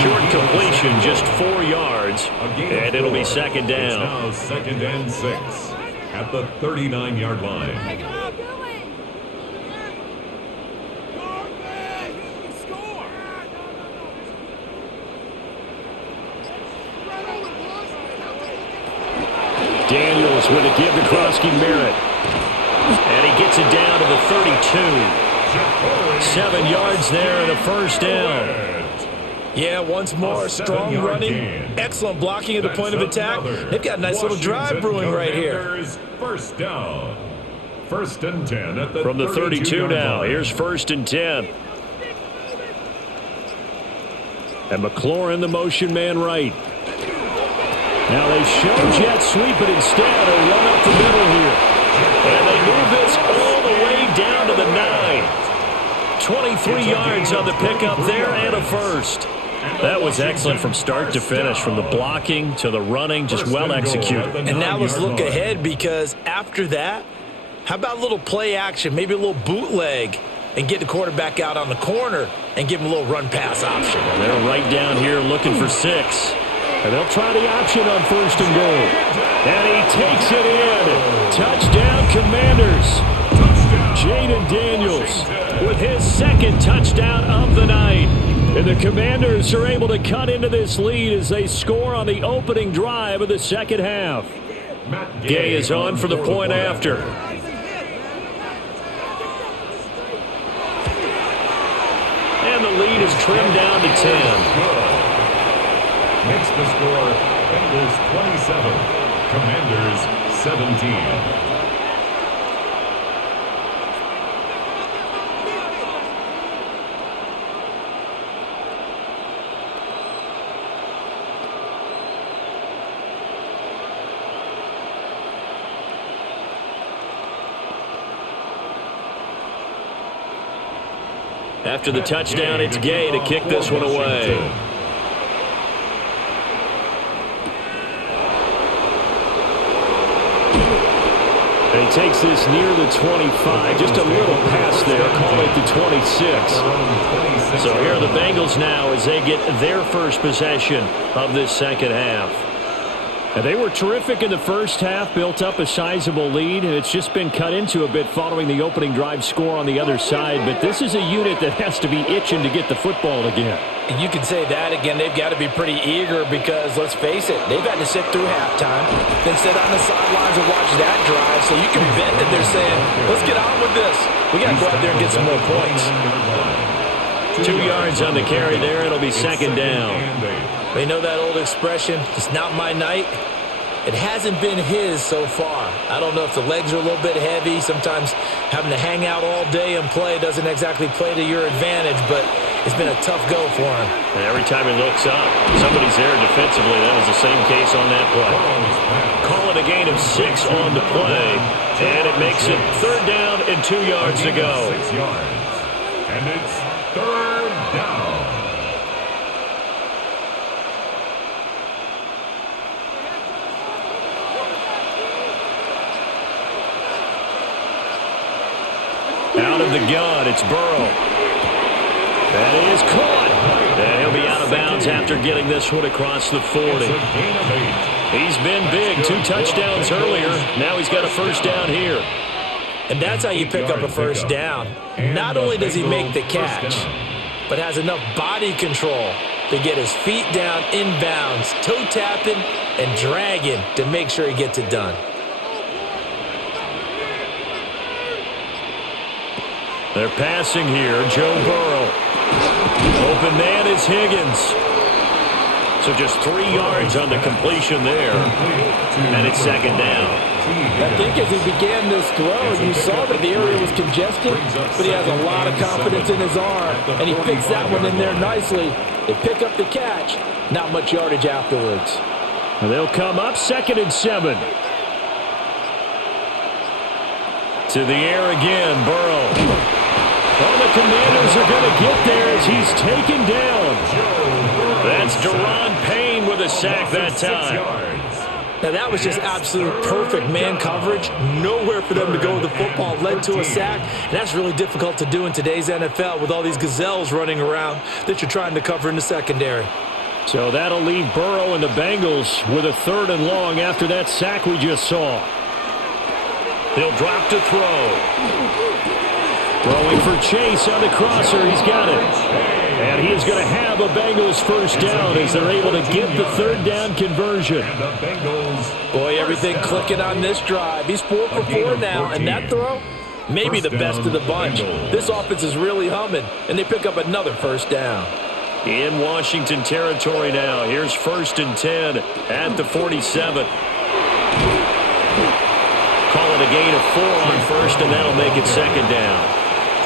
Short completion, just 4 yards, and it'll be 2nd down. Now 2nd and 6 at the 39-yard line. Bengals with a give to Krosky Merritt. And he gets it down to the 32. 7 yards there and a first down. Yeah, once more, strong running, excellent blocking at the point of attack. They've got a nice little drive brewing right here. First down. First and 10 at the From the 32 now. Here's first and 10. And McLaurin, the motion man right. Now they show jet sweep, but instead a run up the middle here. And they move this all the way down to the 9. 23 yards on the pickup there and a first. That was excellent from start to finish, from the blocking to the running, just well executed. And now let's look ahead, because after that, how about a little play action, maybe a little bootleg, and get the quarterback out on the corner and give him a little run-pass option. And they're right down here looking for 6. And they'll try the option on first and goal. And he takes it in. Touchdown, Commanders. Jaden Daniels with his second touchdown of the night. And the Commanders are able to cut into this lead as they score on the opening drive of the second half. Gay is on for the point after. And the lead is trimmed down to 10. Makes the score Bengals 27, Commanders 17. After the touchdown, it's Gay to kick this one away. And he takes this near the 25. Just a little pass there. Call it the 26. So here are the Bengals now as they get their first possession of this second half. And they were terrific in the first half, built up a sizable lead, and it's just been cut into a bit following the opening drive score on the other side. But this is a unit that has to be itching to get the football again. And you can say that again. They've got to be pretty eager because, let's face it, they've had to sit through halftime, then sit on the sidelines and watch that drive. So you can bet that they're saying, let's get on with this. We got to go out there and get some more points. 2 yards on the carry there. It'll be second down. They know that old expression, it's not my night. It hasn't been his so far. I don't know if the legs are a little bit heavy. Sometimes having to hang out all day and play doesn't exactly play to your advantage, but it's been a tough go for him. And every time he looks up, somebody's there defensively. That was the same case on that play. Call it a gain of 6 on the play, and it makes it third down and 2 yards to go. 6 yards. And it's third down. Out of the gun, it's Burrow. That is caught. And he'll be out of bounds after getting this one across the 40. He's been big. 2 touchdowns earlier. Now he's got a first down here. And that's how you pick up a first down. Not only does he make the catch, but has enough body control to get his feet down inbounds, toe tapping and dragging to make sure he gets it done. They're passing here. Joe Burrow. Open man is Higgins. So just 3 yards on the completion there. And it's second down. I think as he began this throw, you saw that the area was congested, but he has a lot of confidence in his arm, and he picks that one in there nicely. They pick up the catch. Not much yardage afterwards. And they'll come up second and 7. To the air again, Burrow. Well, the Commanders are going to get there as he's taken down. That's Daron Payne with a sack that time. Now, that was just absolute perfect man coverage. Nowhere for them to go with the football. Led to a sack. And that's really difficult to do in today's NFL with all these gazelles running around that you're trying to cover in the secondary. So that'll leave Burrow and the Bengals with a third and long after that sack we just saw. He'll drop to throw. Throwing for Chase on the crosser. He's got it. And he is going to have a Bengals first down as they're able to get the third down conversion. Boy, everything clicking on this drive. He's 4 for 4 now, and that throw, maybe the best of the bunch. This offense is really humming, and they pick up another first down. In Washington territory now. Here's 1st and 10 at the 47. Call it a gain of 4 on first, and that'll make it 2nd down.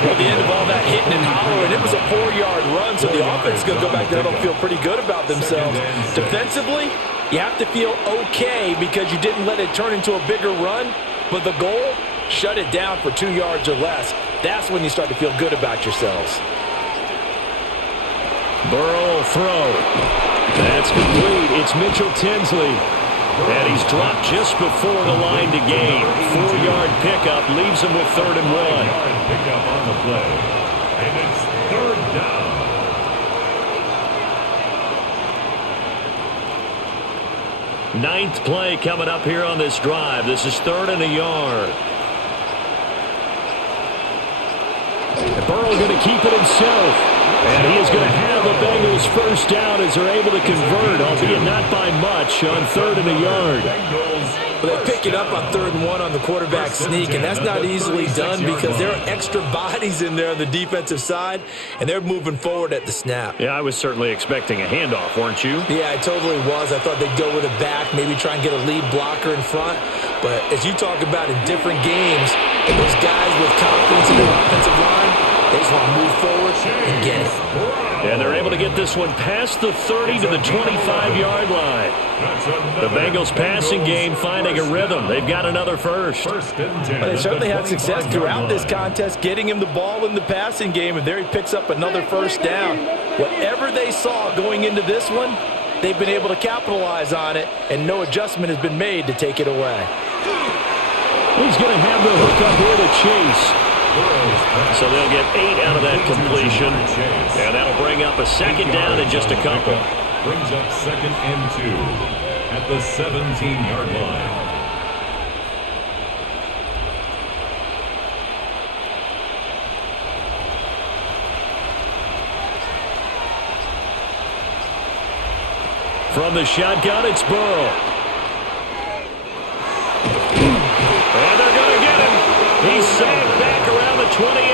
At the end of all that hitting and hollering, it was a 4-yard run, so the offense is going to go back there and feel pretty good about themselves. Defensively, you have to feel okay because you didn't let it turn into a bigger run, but the goal, shut it down for 2 yards or less. That's when you start to feel good about yourselves. Burrow throw. That's complete. It's Mitchell Tinsley. And he's dropped just before the line to gain. 4-yard pickup leaves him with 3rd and 1. 4-yard pickup on the play. And it's 3rd down. Ninth play coming up here on this drive. This is 3rd and a yard. And Burrow going to keep it himself. And he is going to have a Bengals first down as they're able to convert, albeit not by much, on 3rd and a yard. Well, they pick it up on 3rd and 1 on the quarterback sneak, and that's not easily done because there are extra bodies in there on the defensive side, and they're moving forward at the snap. Yeah, I was certainly expecting a handoff, weren't you? Yeah, I totally was. I thought they'd go with it back, maybe try and get a lead blocker in front. But as you talk about in different games, those guys with confidence in their offensive line, they just want to move forward and get it. And they're able to get this one past the 30 to the 25-yard line. The Bengals passing game finding a rhythm. They've got another first. Well, they certainly had success throughout this contest, getting him the ball in the passing game, and there he picks up another first down. Whatever they saw going into this one, they've been able to capitalize on it, and no adjustment has been made to take it away. He's going to have the hook up here to Chase. So they'll get 8 out of that completion, and that'll bring up a 2nd down in just a couple. Brings up 2nd and 2 at the 17-yard line. From the shotgun, it's Burrow. And they're going to get him. He's sacked back around the 28.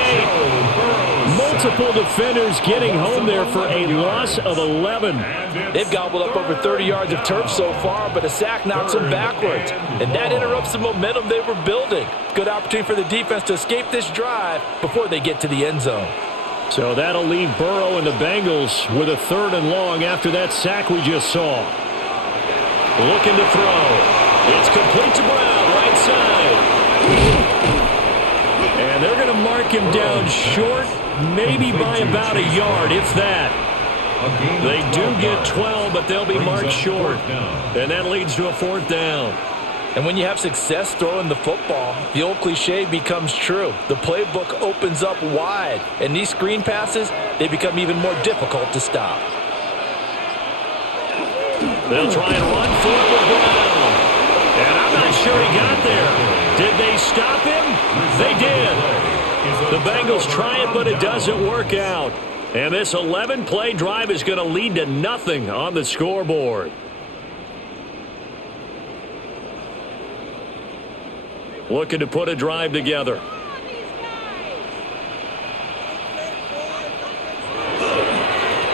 Multiple defenders getting home there for a loss of 11. They've gobbled up over 30 yards of turf so far, but a sack knocks them backwards. And that interrupts the momentum they were building. Good opportunity for the defense to escape this drive before they get to the end zone. So that'll leave Burrow and the Bengals with a 3rd and long after that sack we just saw. Looking to throw. It's complete to Brown, right side. And they're going to mark him down short, maybe by about a yard, if that. They do get 12, but they'll be marked short. And that leads to a 4th down. And when you have success throwing the football, the old cliche becomes true. The playbook opens up wide, and these screen passes, they become even more difficult to stop. They'll try and run for it with Brown. And I'm not sure he got there. Did they stop him? They did. The Bengals try it, but it doesn't work out. And this 11-play drive is going to lead to nothing on the scoreboard. Looking to put a drive together.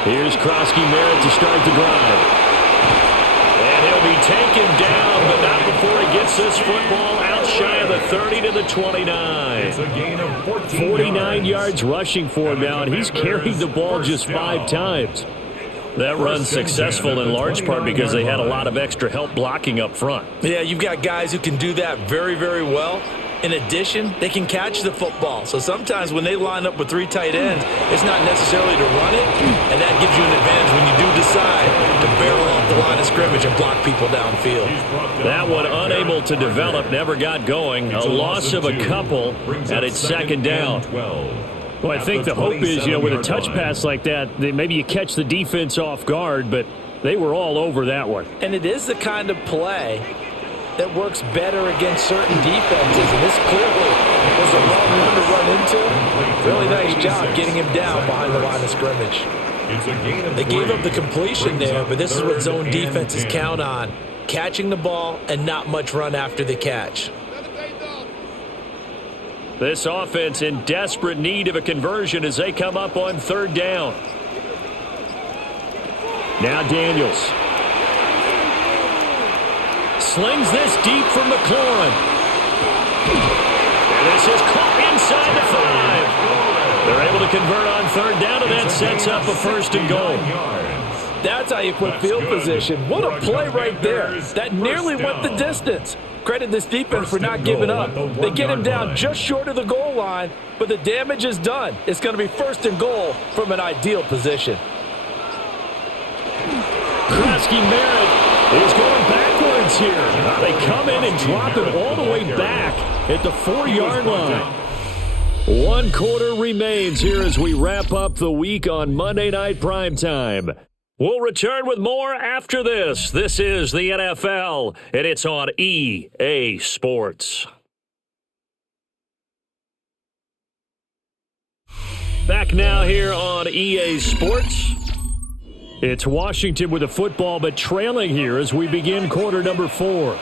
Here's Krosky-Merritt to start the drive. And he'll be taken down, but not before he gets this football out shy of the 30 to the 29. It's a gain of 49 yards rushing for him now, and he's carried the ball just 5 times. That run's successful in large part because they had a lot of extra help blocking up front. Yeah, you've got guys who can do that very, very well. In addition, they can catch the football. So sometimes when they line up with 3 tight ends, it's not necessarily to run it, and that gives you an advantage when you do decide to barrel off the line of scrimmage and block people downfield. That one unable to develop, never got going. A loss of a couple, and it's 2nd down. Well, I think the hope is, with a touch pass like that, maybe you catch the defense off guard, but they were all over that one. And it is the kind of play that works better against certain defenses. And this clearly was a wrong number run into. Really nice job getting him down behind the line of scrimmage. They gave up the completion there, but this is what zone defenses count on. Catching the ball and not much run after the catch. This offense in desperate need of a conversion as they come up on third down. Now Daniels. Slings this deep from McLaurin. And this is caught inside the 5. They're able to convert on third down, and that sets up a first and goal. That's how you put field position. What a play right there. That nearly went the distance. Credit this defense for not giving up. They get him down just short of the goal line, but the damage is done. It's going to be first and goal from an ideal position. Krusky Merritt is going backwards here. They come in and drop it all the way back at the 4-yard line. 1 quarter remains here as we wrap up the week on Monday Night Primetime. We'll return with more after this. This is the NFL, and it's on EA Sports. Back now here on EA Sports. It's Washington with the football, but trailing here as we begin quarter number 4.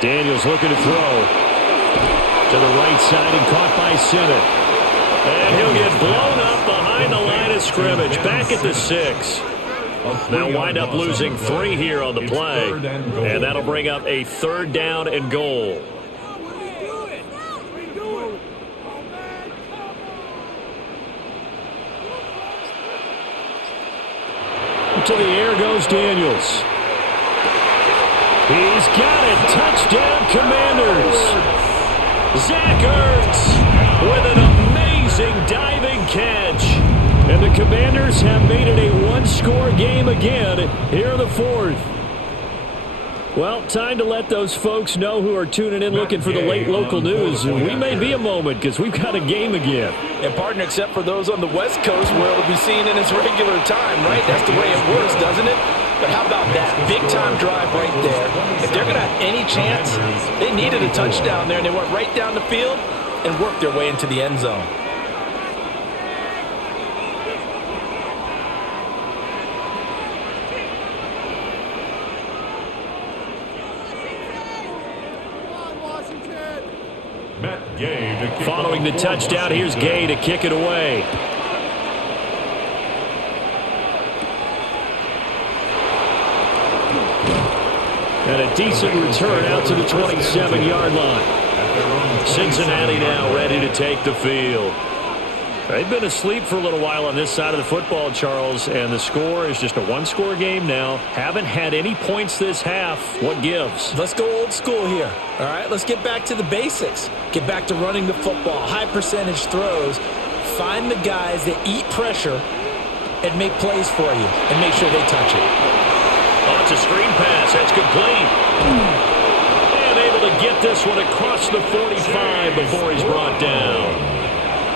Daniels looking to throw to the right side and caught by Simmons. And he'll get blown up behind the line of scrimmage, back at the 6. They'll wind up losing 3 here on the play, and that'll bring up a third down and goal. To the air goes Daniels. He's got it. Touchdown, Commanders. Zach Ertz with an amazing diving catch. And the Commanders have made it a one-score game again here in the 4th. Well, time to let those folks know who are tuning in looking for the late local news. We may be a moment because we've got a game again. And, partner, except for those on the West Coast where it'll be seen in its regular time, right? That's the way it works, doesn't it? But how about that? Big-time drive right there. If they're going to have any chance, they needed a touchdown there, and they went right down the field and worked their way into the end zone. Following the touchdown, here's Gay to kick it away. And a decent return out to the 27-yard line. Cincinnati now ready to take the field. They've been asleep for a little while on this side of the football, Charles, and the score is just a one-score game now. Haven't had any points this half. What gives? Let's go old school here. All right, let's get back to the basics. Get back to running the football, high-percentage throws. Find the guys that eat pressure and make plays for you and make sure they touch it. Oh, it's a screen pass. That's complete. And able to get this one across the 45 before he's brought down.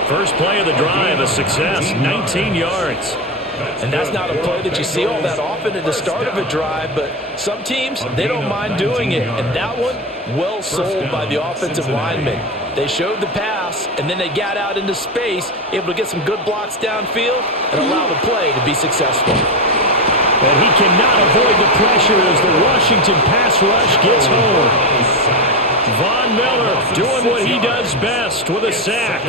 First play of the drive, a success, 19 yards. And that's not a play that you see all that often at the start of a drive, but some teams, they don't mind doing it. And that one, well sold by the offensive lineman. They showed the pass, and then they got out into space, able to get some good blocks downfield and allow the play to be successful. And he cannot avoid the pressure as the Washington pass rush gets home. Von Miller doing what he does best with a sack.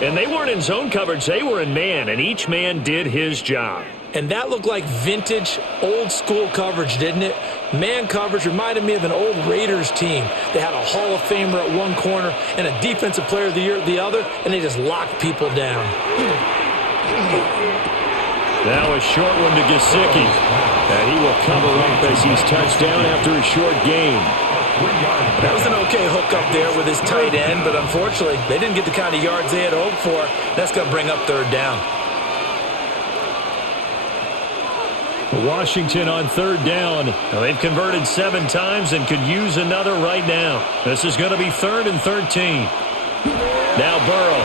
And they weren't in zone coverage, they were in man, and each man did his job. And that looked like vintage, old-school coverage, didn't it? Man coverage reminded me of an old Raiders team. They had a Hall of Famer at one corner and a Defensive Player of the Year at the other, and they just locked people down. Now a short one to Gesicki. And he will cover up as he's touched down after a short gain. That was an okay hook up there with his tight end, but unfortunately, they didn't get the kind of yards they had hoped for. That's going to bring up third down. Washington on third down. Now they've converted 7 times and could use another right now. This is going to be 3rd and 13. Now Burrow.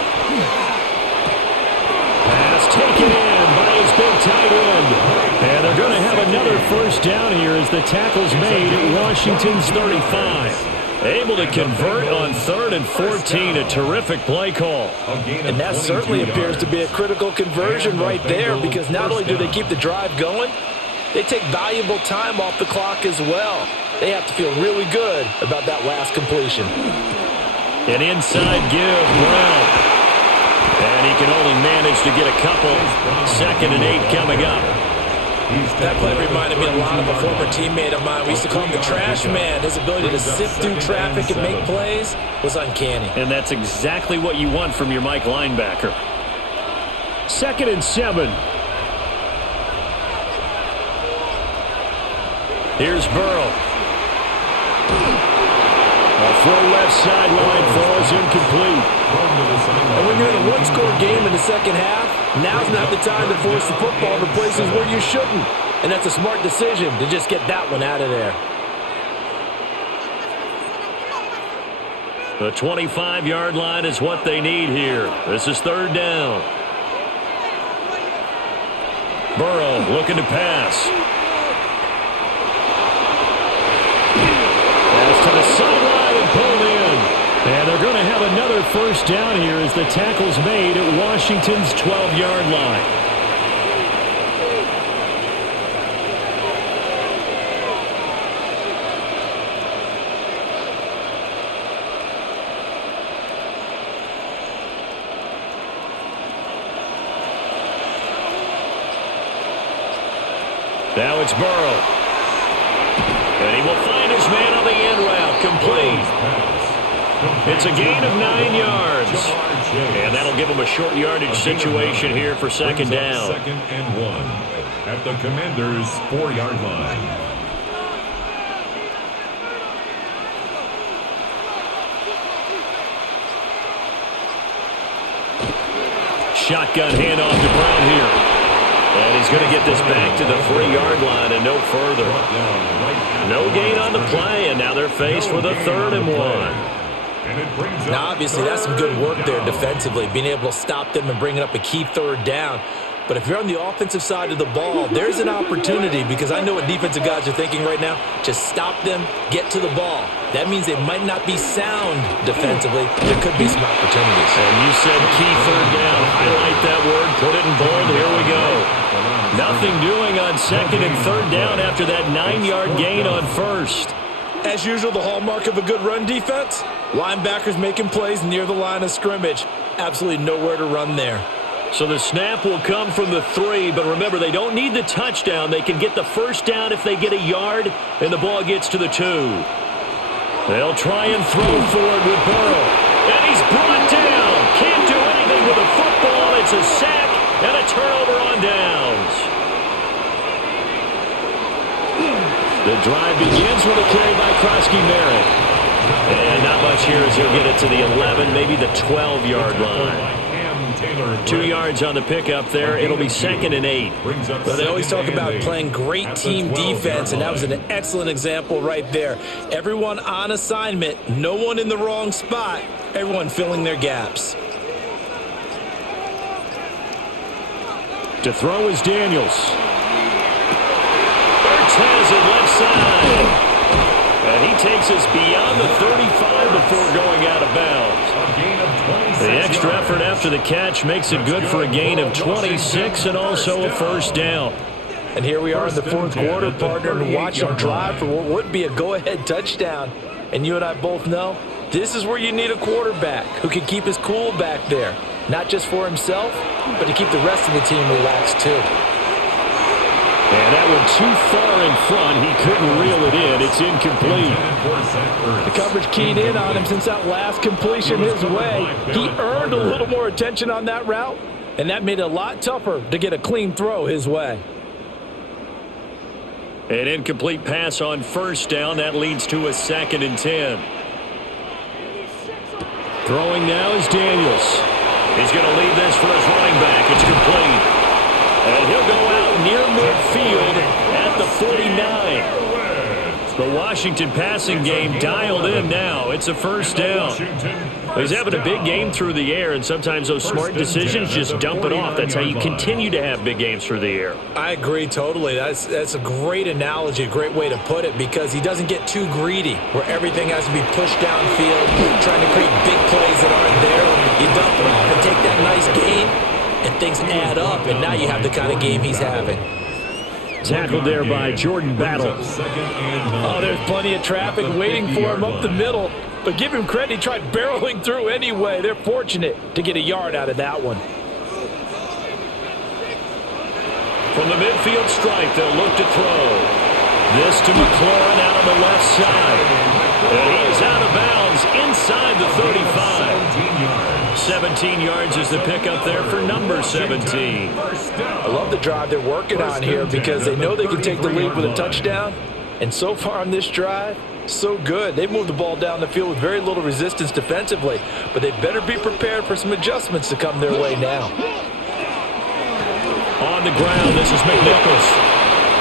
Pass taken in by his big tight end. And they're going to have another first down here as the tackle's made at Washington's 35. Able to convert on 3rd and 14. A terrific play call. And that certainly appears to be a critical conversion right there, because not only do they keep the drive going, they take valuable time off the clock as well. They have to feel really good about that last completion. An inside give, Brown. And he can only manage to get a couple. 2nd and 8 coming up. That play reminded me a lot of a former teammate of mine. We used to call him the trash man. His ability to sift through traffic and make plays was uncanny. And that's exactly what you want from your Mike linebacker. 2nd and 7. Here's Burrow. A throw left sideline falls incomplete. And when you're in a one-score game in the second half, now's not the time to force the football to places where you shouldn't. And that's a smart decision to just get that one out of there. The 25-yard line is what they need here. This is 3rd down. Burrow looking to pass. Pass to the sideline and pulled in. And they're going to have another 1st down here as the tackle's made at Washington's 12-yard line. Now it's Burrow. And he will find his man on the end route. Complete. It's a gain of 9 yards. And that'll give him a short yardage situation here for 2nd down. 2nd and 1 at the Commanders' 4-yard line. Shotgun handoff to Brown here. And he's going to get this back to the 3-yard line and no further. No gain on the play, and now they're faced with a 3rd and 1. Now, obviously, that's some good work there defensively, being able to stop them and bringing up a key 3rd down. But if you're on the offensive side of the ball, there's an opportunity, because I know what defensive guys are thinking right now. Just stop them, get to the ball. That means they might not be sound defensively. There could be some opportunities. And you said key 3rd down. Highlight that word, put it in bold. Here we go. Nothing doing on 2nd and 3rd down after that 9-yard gain on 1st. As usual, the hallmark of a good run defense, linebackers making plays near the line of scrimmage. Absolutely nowhere to run there. So the snap will come from the 3, but remember, they don't need the touchdown. They can get the 1st down if they get a yard, and the ball gets to the 2. They'll try and throw forward with Burrow. And he's brought down. Can't do anything with a football. It's a sack and a turnover on downs. The drive begins with a carry by Krosky-Merritt. And not much here as he'll get it to the 11, maybe the 12-yard line. 2 yards on the pickup there. It'll be 2nd and 8. Well, they always talk about playing great team defense, and that was an excellent example right there. Everyone on assignment, no one in the wrong spot, everyone filling their gaps. To throw is Daniels. Ertz has it left side. And he takes us beyond the 35 before going out of bounds. The extra effort after the catch makes it good for a gain of 26 and also a 1st down. And here we are in the 4th quarter, partner, and watch them drive for what would be a go-ahead touchdown. And you and I both know this is where you need a quarterback who can keep his cool back there. Not just for himself, but to keep the rest of the team relaxed too. And that one too far in front. He couldn't reel it in. It's incomplete. The coverage keyed in on him since that last completion his way. He earned a little more attention on that route, and that made it a lot tougher to get a clean throw his way. An incomplete pass on 1st down. That leads to a 2nd and 10. Throwing now is Daniels. He's going to leave this for his running back. It's complete. And he'll go out near midfield at the 49. The Washington passing game dialed in now. It's a first down. He's having a big game through the air, and sometimes those smart decisions just dump it off. That's how you continue to have big games through the air. I agree totally. That's a great analogy, a great way to put it, because he doesn't get too greedy where everything has to be pushed downfield, trying to create big plays that aren't there. You dump it off and take that nice gain, and things add up, and now you have the kind of game he's having. Tackled there by Jordan Battle. Oh, there's plenty of traffic waiting for him up the middle. But give him credit, he tried barreling through anyway. They're fortunate to get a yard out of that one. From the midfield stripe, they'll look to throw. This to McLaurin out on the left side. And he is out of bounds inside the 35. 17 yards is the pickup there for number 17. I love the drive they're working on here because they know they can take the lead with a touchdown. And so far on this drive, so good. They've moved the ball down the field with very little resistance defensively, but they better be prepared for some adjustments to come their way now. On the ground, this is McNichols.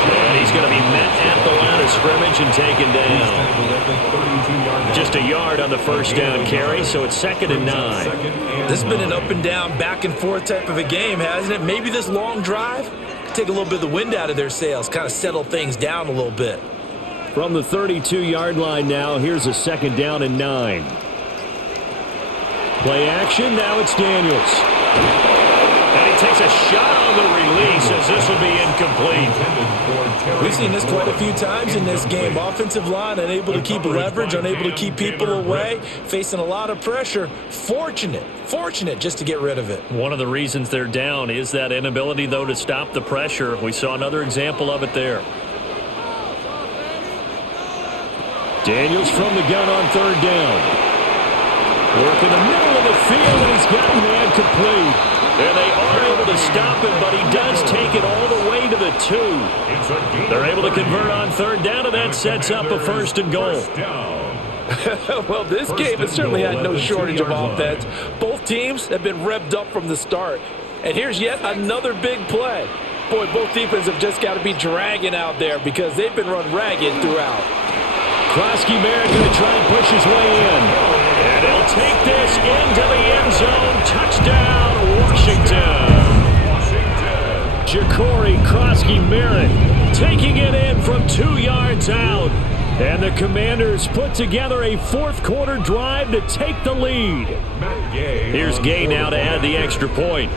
And he's going to be met at the line of scrimmage and taken down. Just a yard on the first down carry, so it's 2nd and 9. This has been an up and down, back and forth type of a game, hasn't it? Maybe this long drive could take a little bit of the wind out of their sails, kind of settle things down a little bit. From the 32-yard line now, here's a 2nd down and 9. Play action, now it's Daniels. And he takes a shot on the release as this will be incomplete. We've seen this quite a few times in this game. Offensive line unable to keep leverage, unable to keep people away, facing a lot of pressure. Fortunate just to get rid of it. One of the reasons they're down is that inability, though, to stop the pressure. We saw another example of it there. Daniels from the gun on 3rd down. Work in the middle of the field, and he's got man complete. And they are able to stop him, but he does take it all the way to the 2. They're able to convert on 3rd down, and that sets up a 1st and goal. Well, this game has certainly had no shortage of offense. Both teams have been revved up from the start. And here's yet another big play. Boy, both defenses have just got to be dragging out there because they've been run ragged throughout. Krosky-Merritt going to try and push his way in. And he'll take this into the end zone. Touchdown, Washington. Ja'Cory Krosky-Merritt taking it in from 2 yards out. And the Commanders put together a 4th-quarter drive to take the lead. Here's Gay now to add the extra point.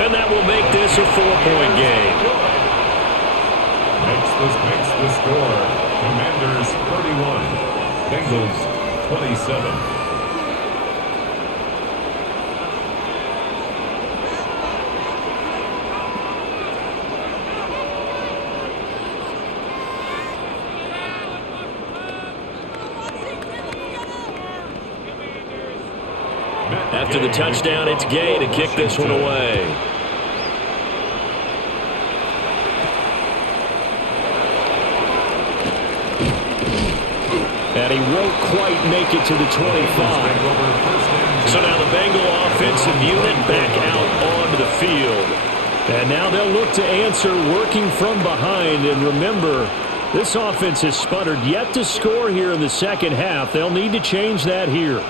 And that will make this a 4-point game. Makes the score. Commanders 31, Bengals 27. After the touchdown, it's Gay to kick this one away. And he won't quite make it to the 25. So now the Bengal offensive unit back out onto the field. And now they'll look to answer working from behind. And remember, this offense has sputtered yet to score here in the second half. They'll need to change that here.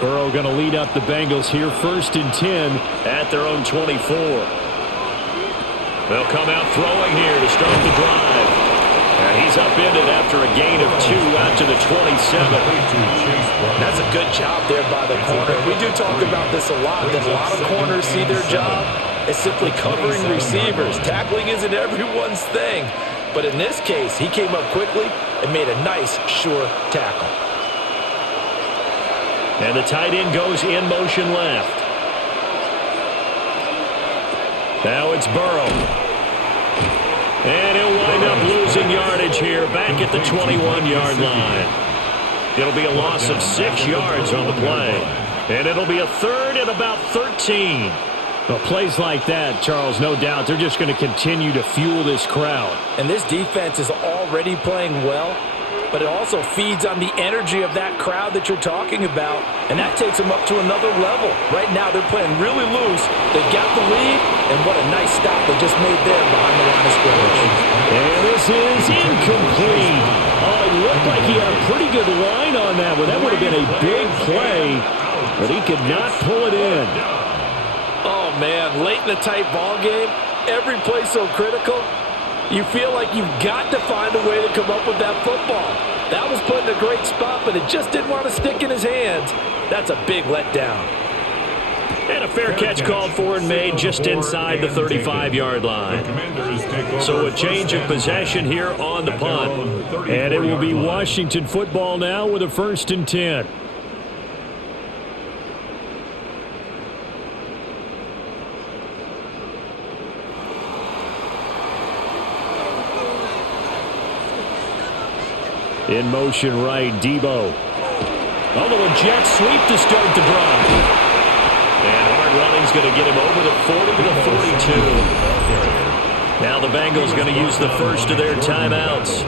Burrow going to lead up the Bengals here, 1st and 10 at their own 24. They'll come out throwing here to start the drive. And he's upended after a gain of 2 out to the 27. That's a good job there by the corner. We do talk about this a lot, that a lot of corners see their job as simply covering receivers. Tackling isn't everyone's thing. But in this case, he came up quickly and made a nice, sure tackle. And the tight end goes in motion left. Now it's Burrow. And he'll wind up losing yardage here back at the 21-yard line. It'll be a loss of 6 yards on the play. And it'll be a 3rd and about 13. Well, plays like that, Charles, no doubt, they're just going to continue to fuel this crowd. And this defense is already playing well. but it also feeds on the energy of that crowd that you're talking about, and that takes them up to another level. Right now, they're playing really loose. They've got the lead, and what a nice stop they just made there behind the line of scrimmage. And this is incomplete. Oh, it looked like he had a pretty good line on that one. That would have been a big play, but he could not pull it in. Oh, man, late in the tight ball game, every play so critical. You feel like you've got to find a way to come up with that football. That was put in a great spot, but it just didn't want to stick in his hands. That's a big letdown. And a fair catch called for and made just inside the 35-yard line. So a change of possession here on the punt. And it will be Washington football now with a 1st and 10. In motion right, Debo. A little jet sweep to start the drive. And hard running's going to get him over the 40 to the 42. Now the Bengals going to use the first of their timeouts.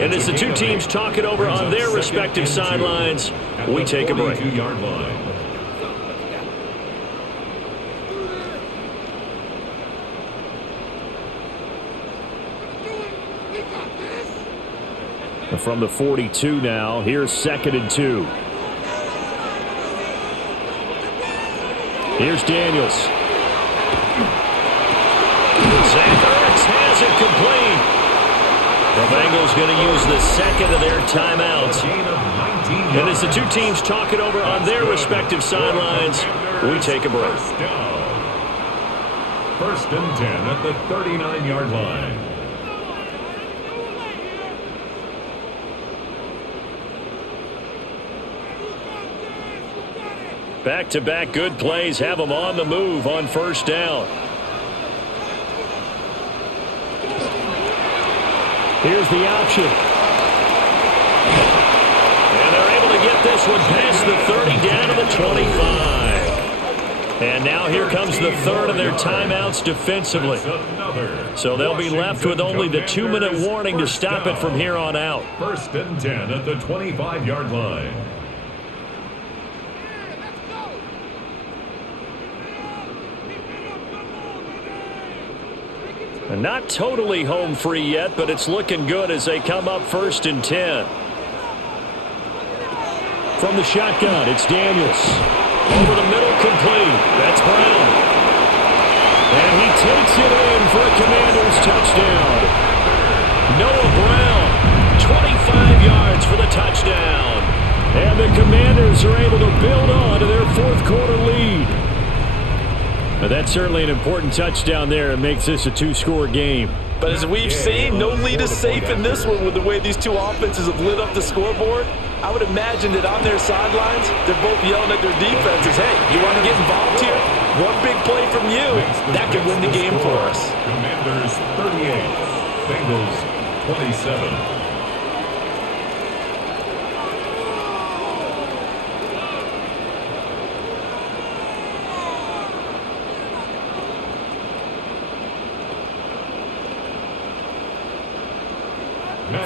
And as the two teams talk it over on their respective sidelines, we take a break. From the 42 now, here's 2nd and 2. Here's Daniels. Zach Ertz has it complete. The Bengals going to use the second of their timeouts. And as the two teams talk it over on their respective sidelines, we take a break. 1st and 10 at the 39-yard line. Back-to-back good plays have them on the move on 1st down. Here's the option. And they're able to get this one past the 30 down to the 25. And now here comes the 3rd of their timeouts defensively. So they'll be left with only the 2-minute warning to stop it from here on out. 1st and 10 at the 25-yard line. Not totally home free yet, but it's looking good as they come up 1st and 10. From the shotgun, it's Daniels. Over the middle, complete. That's Brown. And he takes it in for a Commanders touchdown. Noah Brown, 25 yards for the touchdown. And the Commanders are able to build on to their 4th quarter lead. Now that's certainly an important touchdown there. It makes this a 2-score game. But as we've seen, no lead is safe in this one with the way these two offenses have lit up the scoreboard. I would imagine that on their sidelines, they're both yelling at their defenses, hey, you want to get involved here? One big play from you, that could win the game for us. Commanders 38, Bengals 27.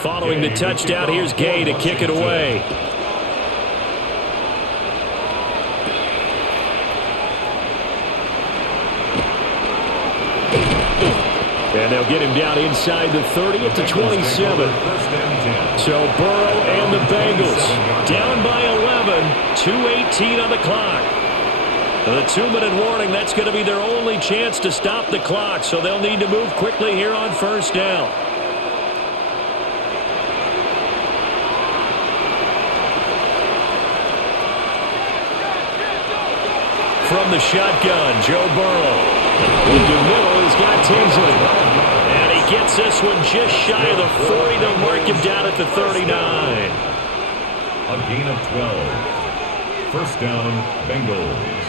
Following the touchdown, here's Gay to kick it away. And they'll get him down inside the 30 at the 27. So Burrow and the Bengals down by 11, 2:18 on the clock. The 2-minute warning, that's going to be their only chance to stop the clock, so they'll need to move quickly here on 1st down. From the shotgun, Joe Burrow. Into middle, he's got Tinsley. And he gets this one just shy of the 40. They'll mark him down at the 39. A gain of 12. 1st down, Bengals.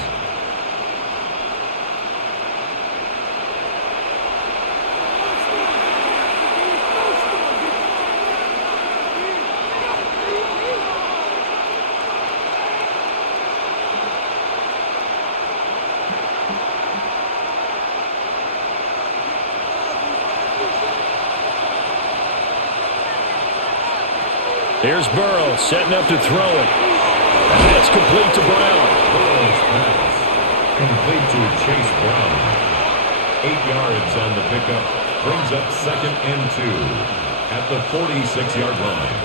Here's Burrow setting up to throw it. And that's complete to Brown. Burrow's pass complete to Chase Brown. 8 yards on the pickup. Brings up 2nd and 2 at the 46-yard line.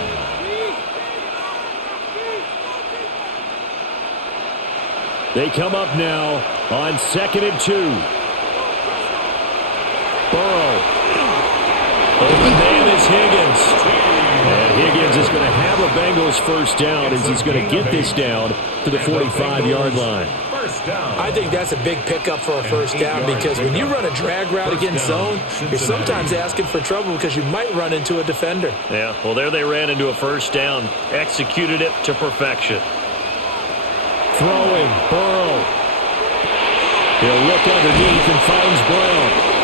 They come up now on 2nd and 2. Burrow. Open man is Higgins. And Higgins is going to have a Bengals first down as he's going to get this down to the 45-yard line. I think that's a big pickup for a first down because when you run a drag route against zone, you're sometimes asking for trouble because you might run into a defender. Yeah, well, there they ran into a first down. Executed it to perfection. Throwing, Burrow. He'll look underneath and finds Brown.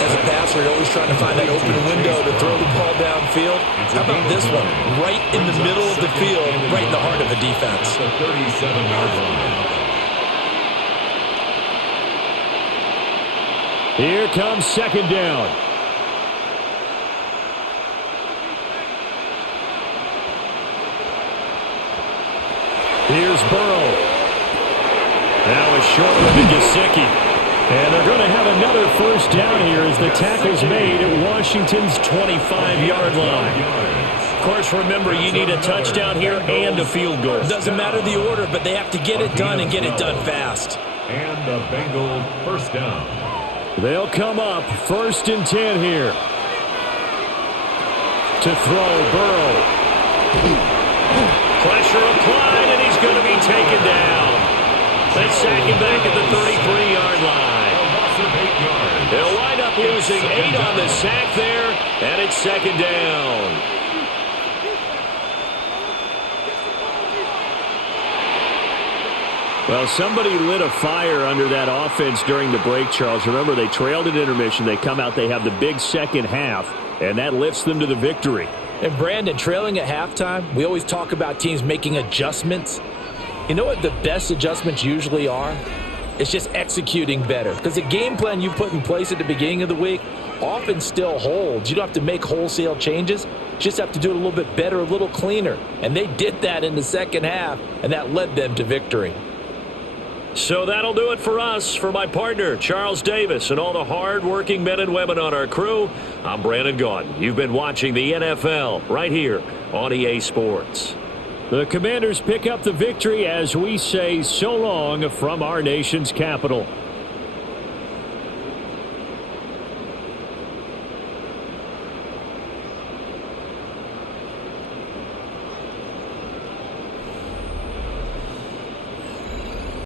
As a passer, you're always trying to find that open window to throw the ball downfield. How about this one? Right in the middle of the field, right in the heart of the defense. The 37-yard line. Here comes 2nd down. Here's Burrow. Now a short one to Gesicki. And they're going to have another first down here as the tackle's made at Washington's 25-yard line. Of course, remember, you need a touchdown here and a field goal. Doesn't matter the order, but they have to get it done and get it done fast. And a Bengal first down. They'll come up 1st and 10 here. To throw, Burrow. Pressure applied, and he's going to be taken down. They sack him back at the 33-yard line. They'll wind up losing 8 on the sack there, and it's 2nd down. Well, somebody lit a fire under that offense during the break, Charles. Remember, they trailed at intermission. They come out, they have the big second half, and that lifts them to the victory. And Brandon, trailing at halftime, we always talk about teams making adjustments. You know what the best adjustments usually are? It's just executing better. Because the game plan you put in place at the beginning of the week often still holds. You don't have to make wholesale changes. You just have to do it a little bit better, a little cleaner. And they did that in the second half, and that led them to victory. So that'll do it for us. For my partner, Charles Davis, and all the hard-working men and women on our crew, I'm Brandon Gaudin. You've been watching the NFL right here on EA Sports. The Commanders pick up the victory as we say so long from our nation's capital.